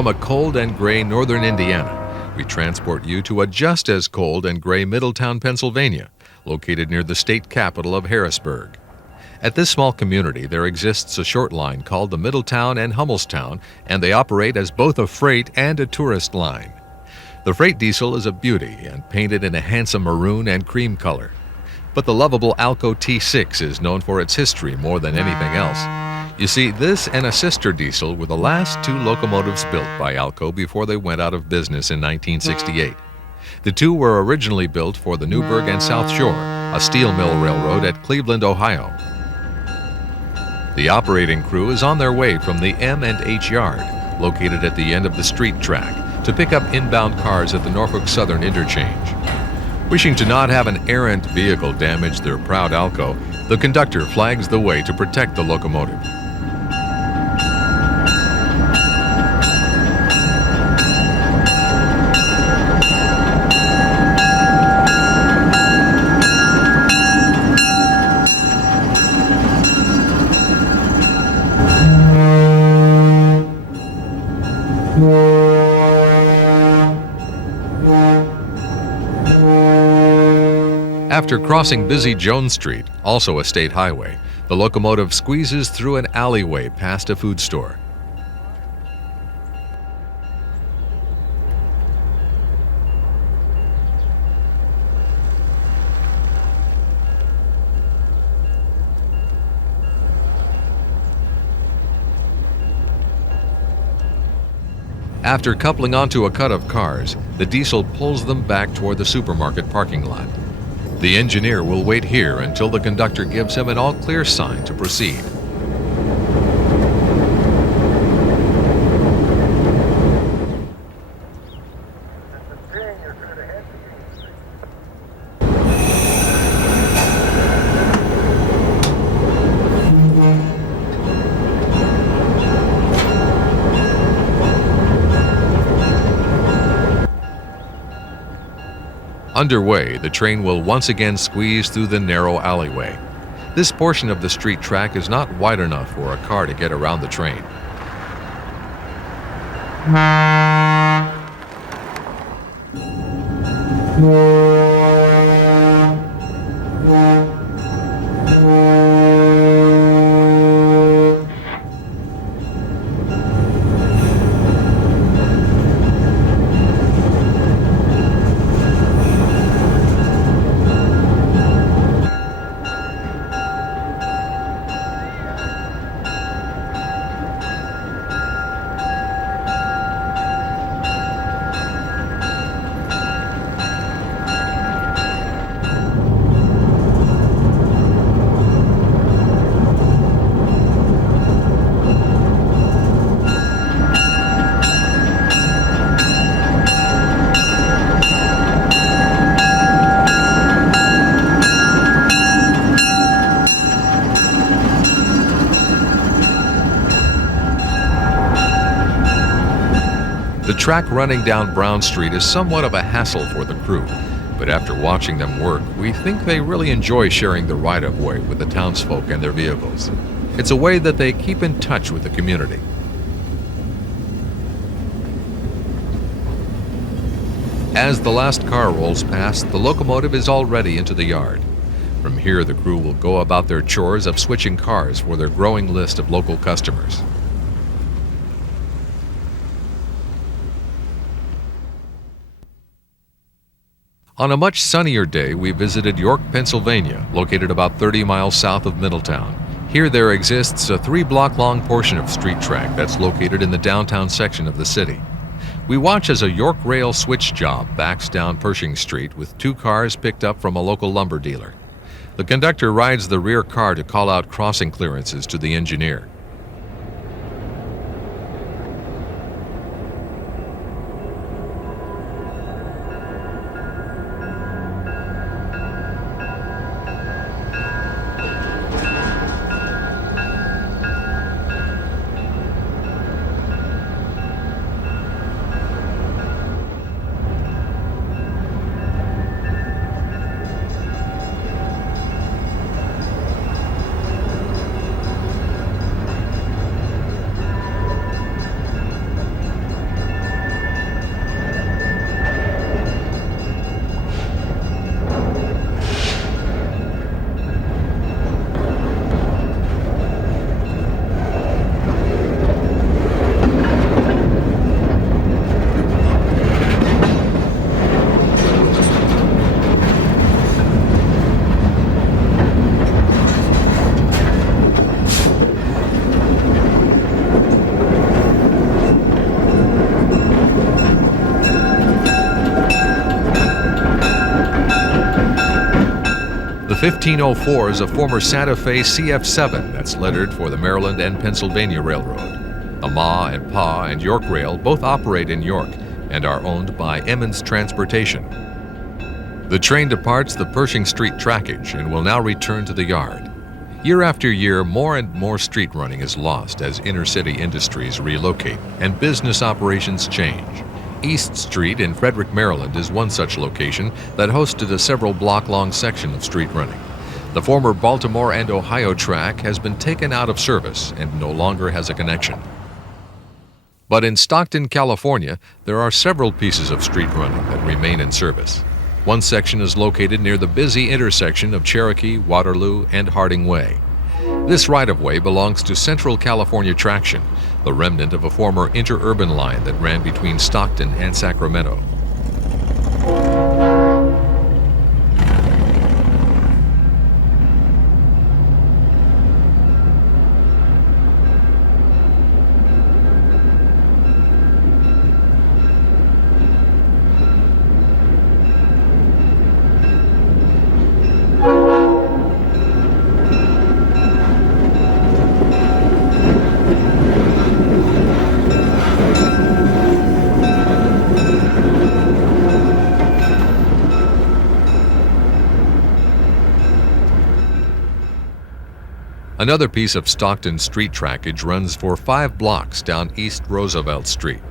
From a cold and gray northern Indiana, we transport you to a just as cold and gray Middletown, Pennsylvania, located near the state capital of Harrisburg. At this small community, there exists a short line called the Middletown and Hummelstown, and they operate as both a freight and a tourist line. The freight diesel is a beauty and painted in a handsome maroon and cream color. But the lovable Alco T6 is known for its history more than anything else. You see, this and a sister diesel were the last two locomotives built by Alco before they went out of business in 1968. The two were originally built for the Newburgh and South Shore, a steel mill railroad at Cleveland, Ohio. The operating crew is on their way from the M&H Yard, located at the end of the street track, to pick up inbound cars at the Norfolk Southern interchange. Wishing to not have an errant vehicle damage their proud Alco, the conductor flags the way to protect the locomotive. After crossing busy Jones Street, also a state highway, the locomotive squeezes through an alleyway past a food store. After coupling onto a cut of cars, the diesel pulls them back toward the supermarket parking lot. The engineer will wait here until the conductor gives him an all-clear sign to proceed. Underway, the train will once again squeeze through the narrow alleyway. This portion of the street track is not wide enough for a car to get around the train. The track running down Brown Street is somewhat of a hassle for the crew, but after watching them work, we think they really enjoy sharing the right-of-way with the townsfolk and their vehicles. It's a way that they keep in touch with the community. As the last car rolls past, the locomotive is already into the yard. From here, the crew will go about their chores of switching cars for their growing list of local customers. On a much sunnier day, we visited York, Pennsylvania, located about 30 miles south of Middletown. Here there exists a 3-block-long portion of street track that's located in the downtown section of the city. We watch as a York Rail switch job backs down Pershing Street with 2 cars picked up from a local lumber dealer. The conductor rides the rear car to call out crossing clearances to the engineer. The 1504 is a former Santa Fe CF7 that's lettered for the Maryland and Pennsylvania Railroad. The Ma and Pa and York Rail both operate in York and are owned by Emmons Transportation. The train departs the Pershing Street trackage and will now return to the yard. Year after year, more and more street running is lost as inner-city industries relocate and business operations change. East Street in Frederick, Maryland is one such location that hosted a several-block-long section of street running. The former Baltimore and Ohio track has been taken out of service and no longer has a connection. But in Stockton, California, there are several pieces of street running that remain in service. One section is located near the busy intersection of Cherokee, Waterloo, and Harding Way. This right-of-way belongs to Central California Traction, the remnant of a former interurban line that ran between Stockton and Sacramento. Another piece of Stockton street trackage runs for 5 blocks down East Roosevelt Street.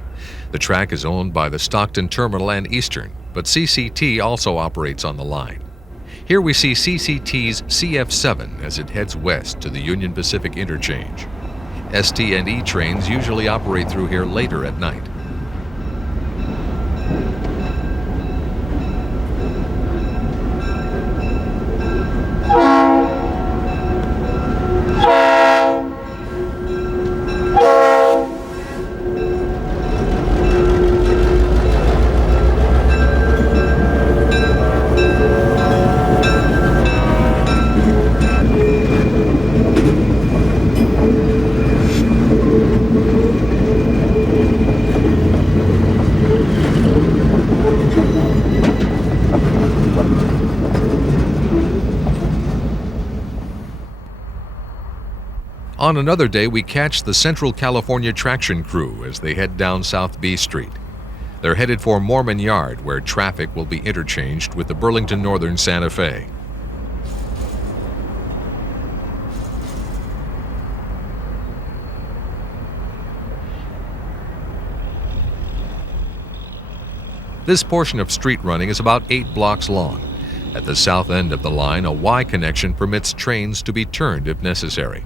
The track is owned by the Stockton Terminal and Eastern, but CCT also operates on the line. Here we see CCT's CF7 as it heads west to the Union Pacific Interchange. ST&E trains usually operate through here later at night. On another day, we catch the Central California Traction crew as they head down South B Street. They're headed for Mormon Yard, where traffic will be interchanged with the Burlington Northern Santa Fe. This portion of street running is about 8 blocks long. At the south end of the line, a Y connection permits trains to be turned if necessary.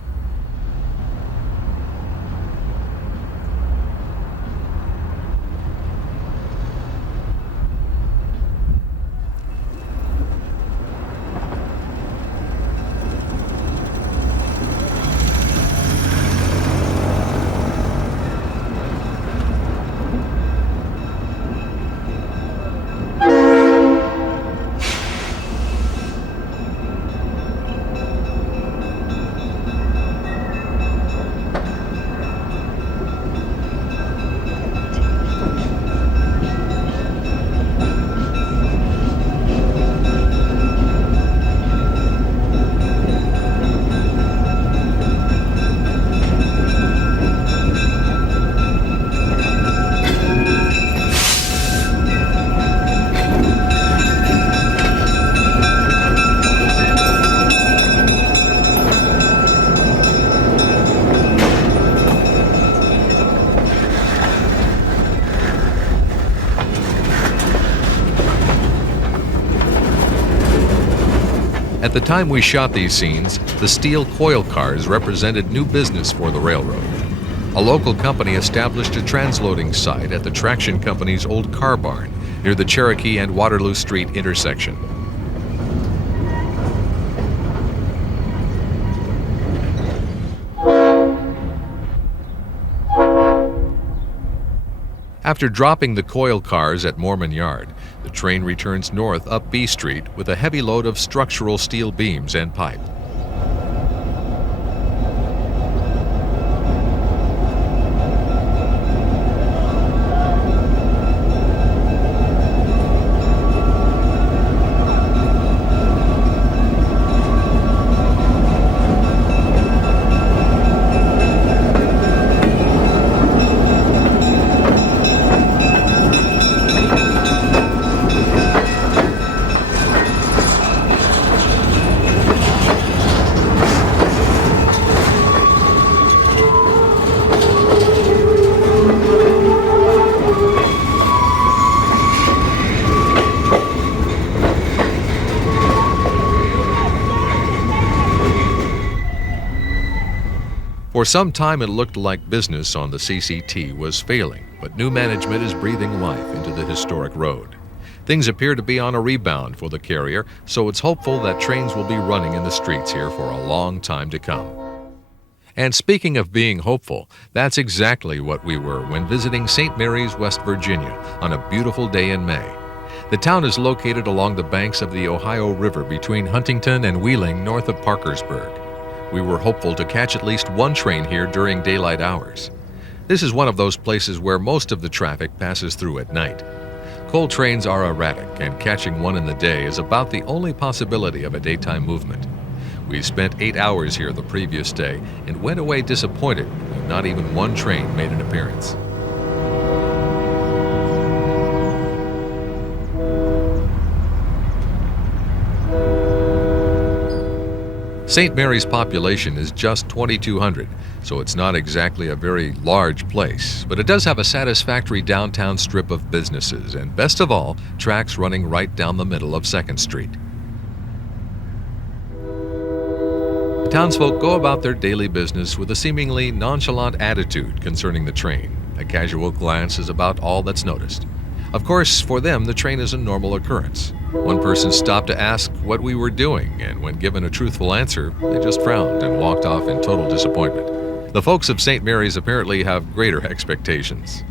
At the time we shot these scenes, the steel coil cars represented new business for the railroad. A local company established a transloading site at the traction company's old car barn near the Cherokee and Waterloo Street intersection. After dropping the coil cars at Mormon Yard, the train returns north up B Street with a heavy load of structural steel beams and pipe. For some time it looked like business on the CCT was failing, but new management is breathing life into the historic road. Things appear to be on a rebound for the carrier, so it's hopeful that trains will be running in the streets here for a long time to come. And speaking of being hopeful, that's exactly what we were when visiting St. Mary's, West Virginia, on a beautiful day in May. The town is located along the banks of the Ohio River between Huntington and Wheeling, north of Parkersburg. We were hopeful to catch at least one train here during daylight hours. This is one of those places where most of the traffic passes through at night. Coal trains are erratic, and catching one in the day is about the only possibility of a daytime movement. We spent 8 hours here the previous day and went away disappointed when not even one train made an appearance. St. Mary's population is just 2,200, so it's not exactly a very large place, but it does have a satisfactory downtown strip of businesses, and best of all, tracks running right down the middle of 2nd Street. The townsfolk go about their daily business with a seemingly nonchalant attitude concerning the train. A casual glance is about all that's noticed. Of course, for them, the train is a normal occurrence. One person stopped to ask what we were doing, and when given a truthful answer, they just frowned and walked off in total disappointment. The folks of St. Mary's apparently have greater expectations.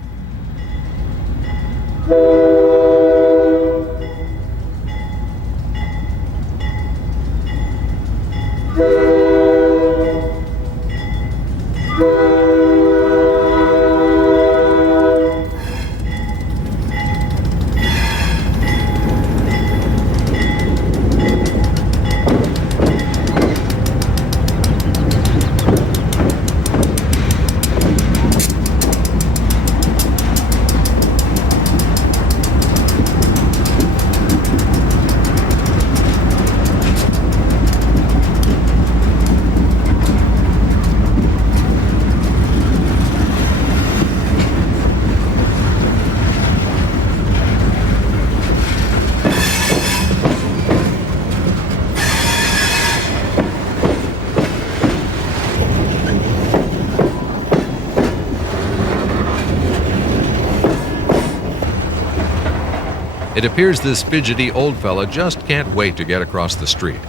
It appears this fidgety old fella just can't wait to get across the street.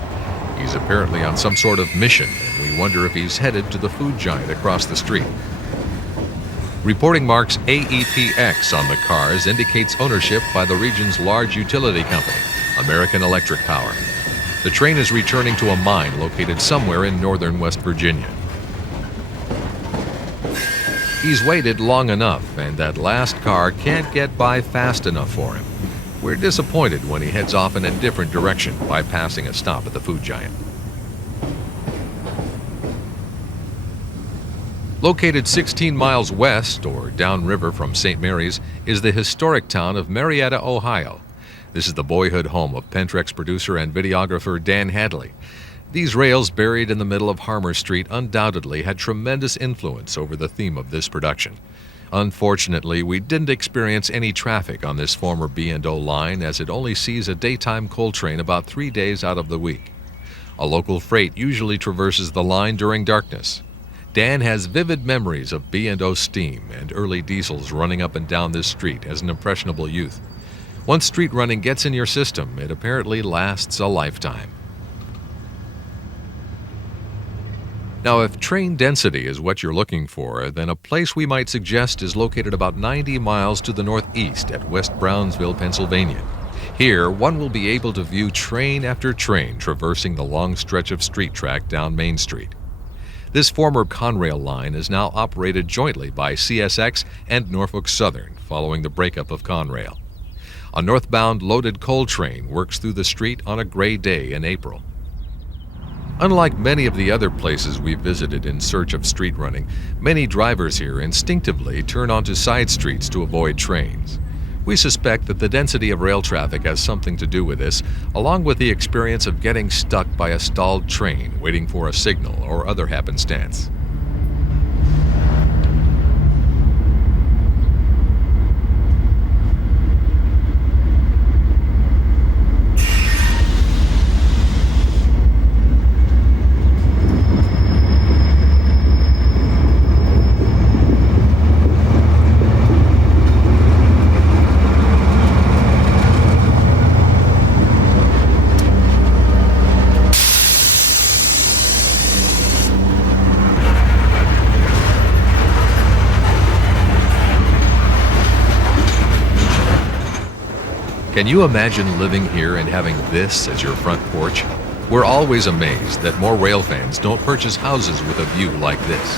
He's apparently on some sort of mission, and we wonder if he's headed to the food giant across the street. Reporting marks AEPX on the cars indicates ownership by the region's large utility company, American Electric Power. The train is returning to a mine located somewhere in northern West Virginia. He's waited long enough, and that last car can't get by fast enough for him. We're disappointed when he heads off in a different direction, bypassing a stop at the food giant. Located 16 miles west or downriver from St. Mary's is the historic town of Marietta, Ohio. This is the boyhood home of Pentrex producer and videographer Dan Hadley. These rails buried in the middle of Harmer Street undoubtedly had tremendous influence over the theme of this production. Unfortunately, we didn't experience any traffic on this former B&O line, as it only sees a daytime coal train about 3 days out of the week. A local freight usually traverses the line during darkness. Dan has vivid memories of B&O steam and early diesels running up and down this street as an impressionable youth. Once street running gets in your system, it apparently lasts a lifetime. Now, if train density is what you're looking for, then a place we might suggest is located about 90 miles to the northeast at West Brownsville, Pennsylvania. Here, one will be able to view train after train traversing the long stretch of street track down Main Street. This former Conrail line is now operated jointly by CSX and Norfolk Southern following the breakup of Conrail. A northbound loaded coal train works through the street on a gray day in April. Unlike many of the other places we've visited in search of street running, many drivers here instinctively turn onto side streets to avoid trains. We suspect that the density of rail traffic has something to do with this, along with the experience of getting stuck by a stalled train waiting for a signal or other happenstance. Can you imagine living here and having this as your front porch? We're always amazed that more railfans don't purchase houses with a view like this.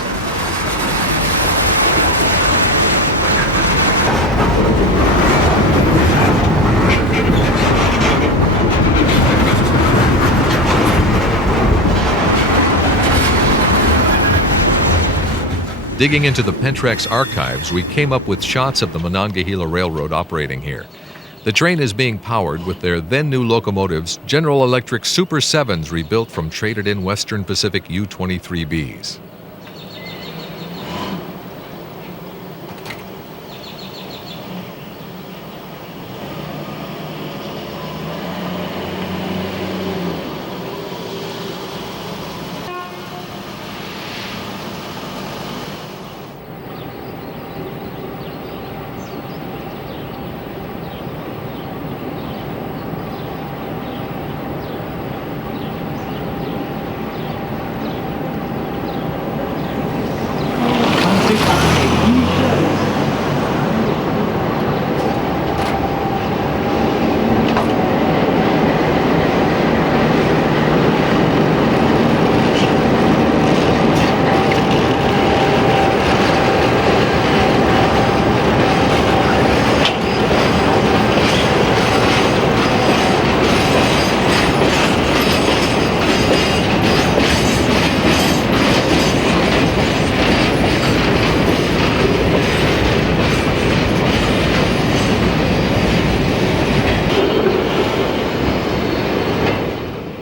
Digging into the Pentrex archives, we came up with shots of the Monongahela Railroad operating here. The train is being powered with their then-new locomotives, General Electric Super 7s rebuilt from traded-in Western Pacific U-23Bs.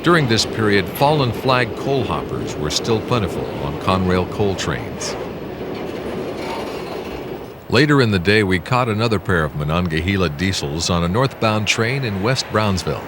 During this period, fallen flag coal hoppers were still plentiful on Conrail coal trains. Later in the day, we caught another pair of Monongahela diesels on a northbound train in West Brownsville.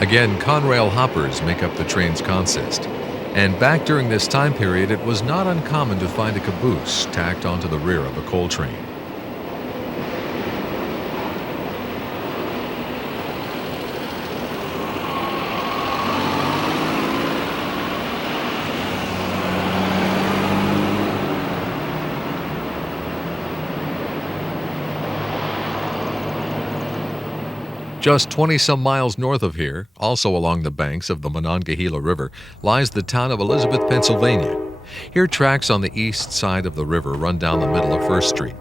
Again, Conrail hoppers make up the train's consist. And back during this time period, it was not uncommon to find a caboose tacked onto the rear of a coal train. Just 20-some miles north of here, also along the banks of the Monongahela River, lies the town of Elizabeth, Pennsylvania. Here tracks on the east side of the river run down the middle of First Street.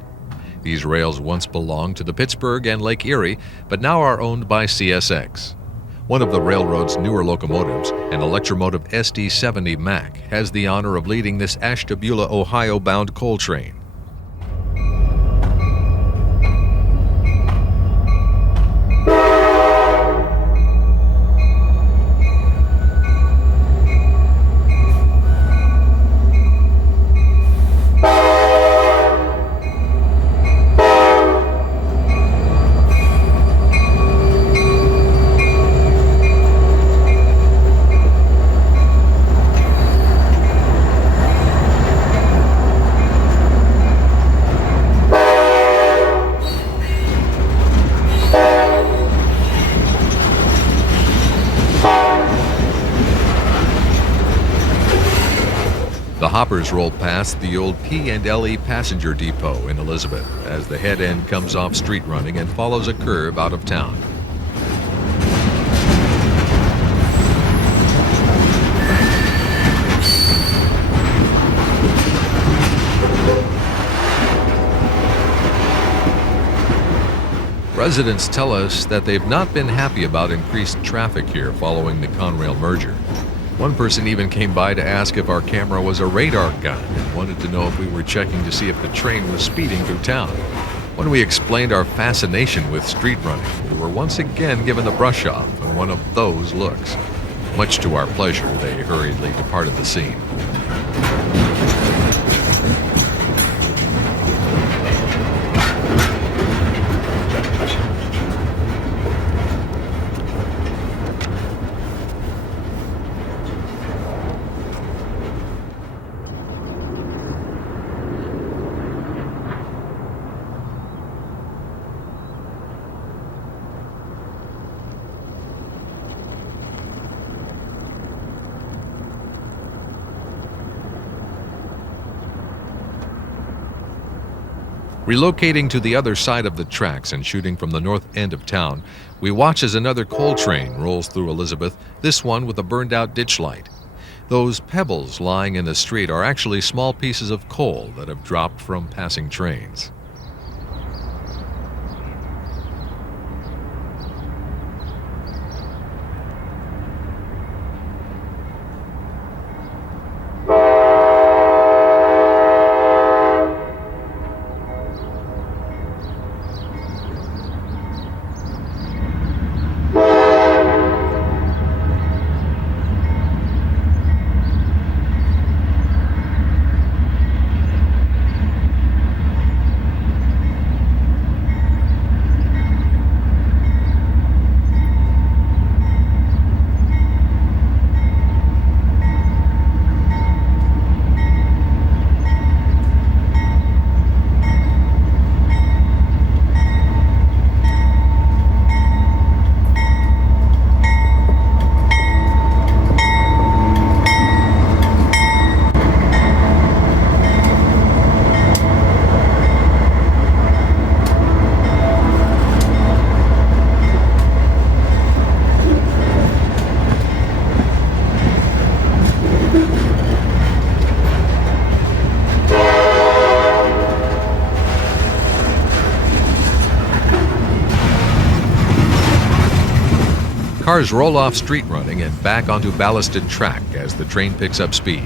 These rails once belonged to the Pittsburgh and Lake Erie, but now are owned by CSX. One of the railroad's newer locomotives, an Electromotive SD70 Mac, has the honor of leading this Ashtabula, Ohio-bound coal train. The hoppers roll past the old P&LE passenger depot in Elizabeth as the head end comes off street running and follows a curve out of town. Residents tell us that they've not been happy about increased traffic here following the Conrail merger. One person even came by to ask if our camera was a radar gun and wanted to know if we were checking to see if the train was speeding through town. When we explained our fascination with street running, we were once again given the brush off and one of those looks. Much to our pleasure, they hurriedly departed the scene. Relocating to the other side of the tracks and shooting from the north end of town, we watch as another coal train rolls through Elizabeth, this one with a burned-out ditch light. Those pebbles lying in the street are actually small pieces of coal that have dropped from passing trains. Cars roll off street running and back onto ballasted track as the train picks up speed.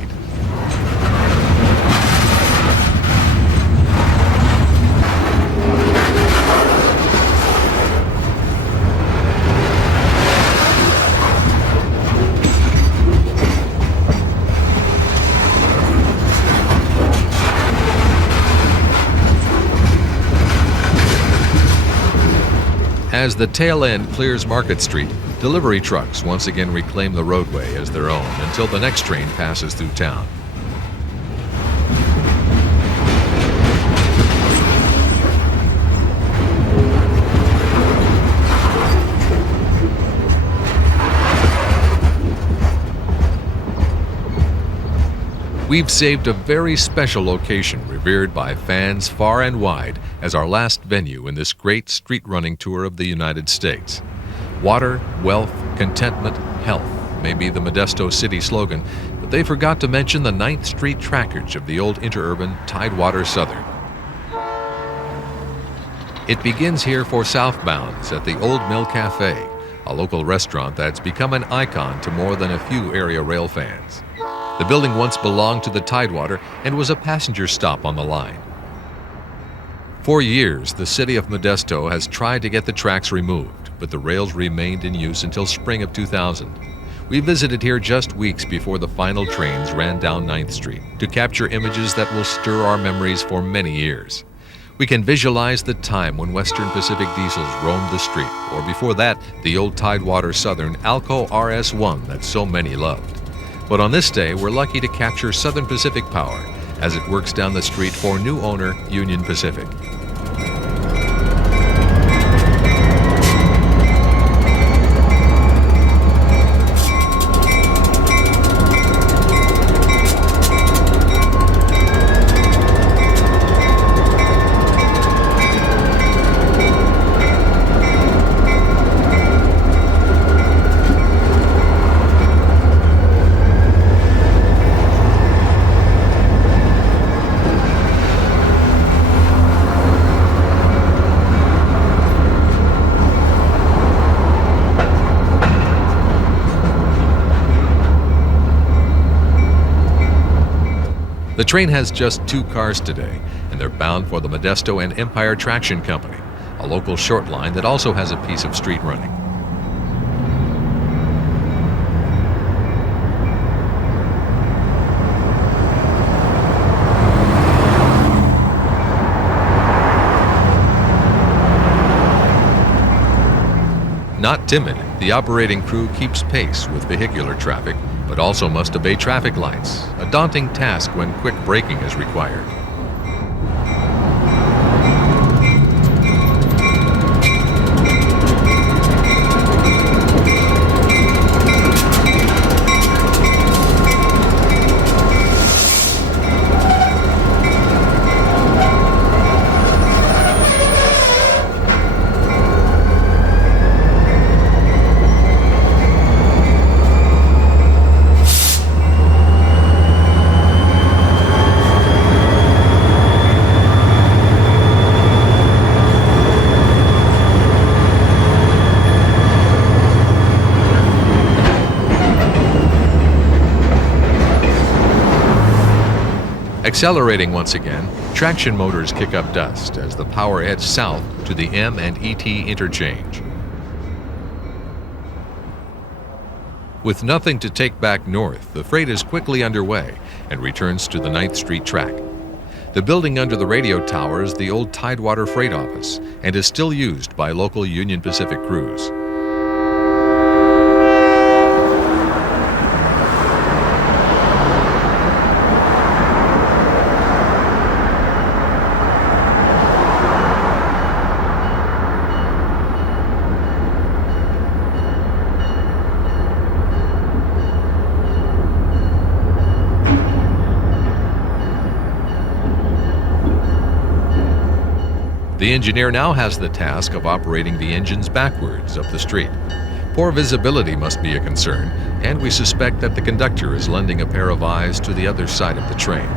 As the tail end clears Market Street, Delivery trucks once again reclaim the roadway as their own until the next train passes through town. We've saved a very special location revered by fans far and wide as our last venue in this great street-running tour of the United States. Water, wealth, contentment, health may be the Modesto City slogan, but they forgot to mention the 9th Street trackage of the old interurban Tidewater Southern. It begins here for southbounds at the Old Mill Cafe, a local restaurant that's become an icon to more than a few area rail fans. The building once belonged to the Tidewater and was a passenger stop on the line. For years, the city of Modesto has tried to get the tracks removed, but the rails remained in use until spring of 2000. We visited here just weeks before the final trains ran down 9th Street to capture images that will stir our memories for many years. We can visualize the time when Western Pacific diesels roamed the street, or before that, the old Tidewater Southern Alco RS-1 that so many loved. But on this day, we're lucky to capture Southern Pacific Power as it works down the street for new owner Union Pacific. The train has just 2 cars today, and they're bound for the Modesto and Empire Traction Company, a local short line that also has a piece of street running. Not timid, the operating crew keeps pace with vehicular traffic, but also must obey traffic lights, a daunting task when quick braking is required. Accelerating once again, traction motors kick up dust as the power heads south to the M and ET interchange. With nothing to take back north, the freight is quickly underway and returns to the 9th Street track. The building under the radio tower is the old Tidewater Freight Office and is still used by local Union Pacific crews. The engineer now has the task of operating the engines backwards up the street. Poor visibility must be a concern, and we suspect that the conductor is lending a pair of eyes to the other side of the train.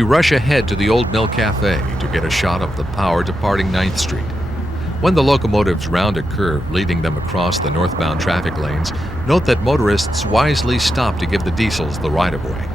We rush ahead to the Old Mill Cafe to get a shot of the power departing 9th Street. When the locomotives round a curve leading them across the northbound traffic lanes, note that motorists wisely stop to give the diesels the right-of-way.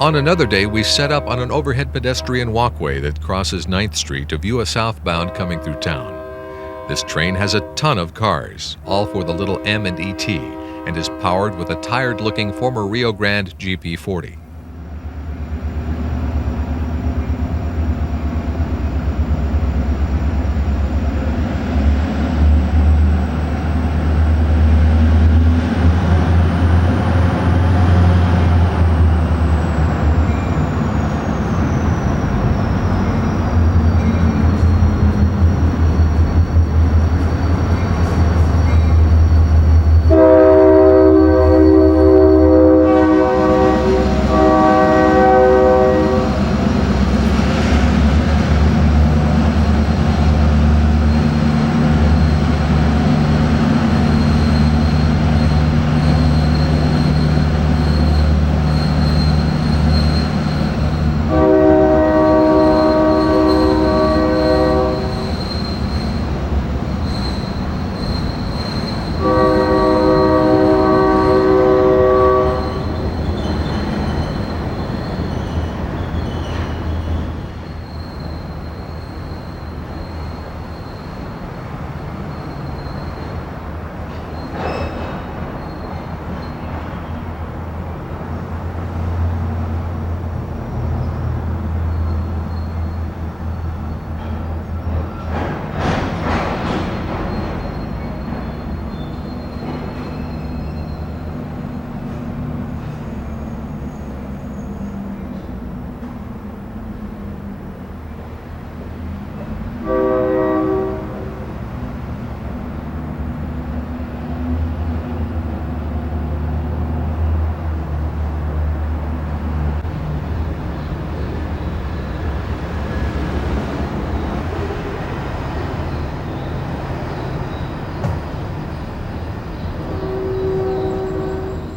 On another day, we set up on an overhead pedestrian walkway that crosses 9th Street to view a southbound coming through town. This train has a ton of cars, all for the little M&ET, and is powered with a tired-looking former Rio Grande GP40.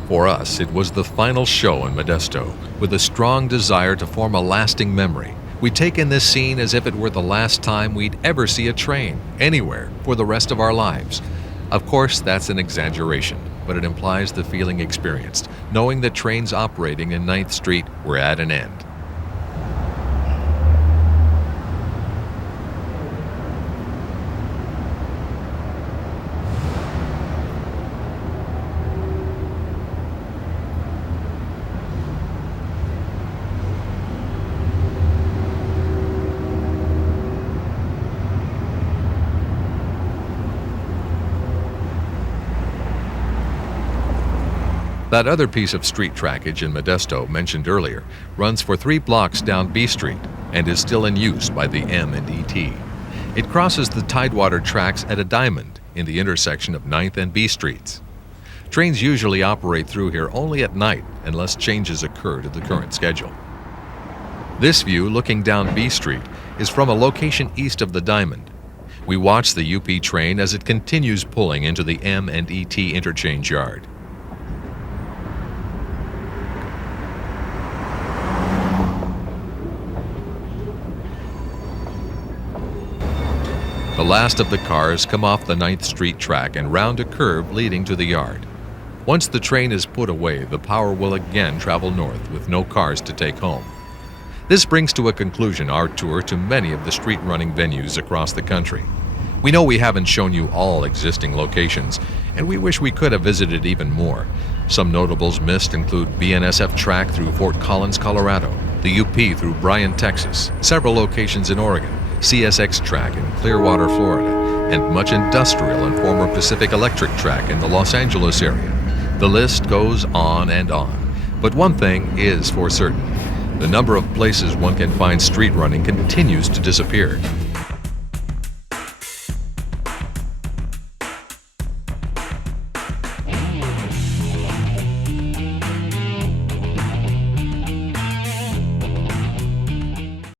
For us, it was the final show in Modesto, with a strong desire to form a lasting memory. We take in this scene as if it were the last time we'd ever see a train, anywhere, for the rest of our lives. Of course, that's an exaggeration, but it implies the feeling experienced, knowing that trains operating in 9th Street were at an end. That other piece of street trackage in Modesto mentioned earlier runs for 3 blocks down B Street and is still in use by the M&ET. It crosses the Tidewater tracks at a diamond in the intersection of 9th and B Streets. Trains usually operate through here only at night unless changes occur to the current schedule. This view looking down B Street is from a location east of the diamond. We watch the UP train as it continues pulling into the M&ET interchange yard. The last of the cars come off the 9th Street track and round a curve leading to the yard. Once the train is put away, the power will again travel north with no cars to take home. This brings to a conclusion our tour to many of the street-running venues across the country. We know we haven't shown you all existing locations, and we wish we could have visited even more. Some notables missed include BNSF track through Fort Collins, Colorado, the UP through Bryan, Texas, several locations in Oregon, CSX track in Clearwater, Florida, and much industrial and former Pacific Electric track in the Los Angeles area. The list goes on and on. But one thing is for certain. The number of places one can find street running continues to disappear.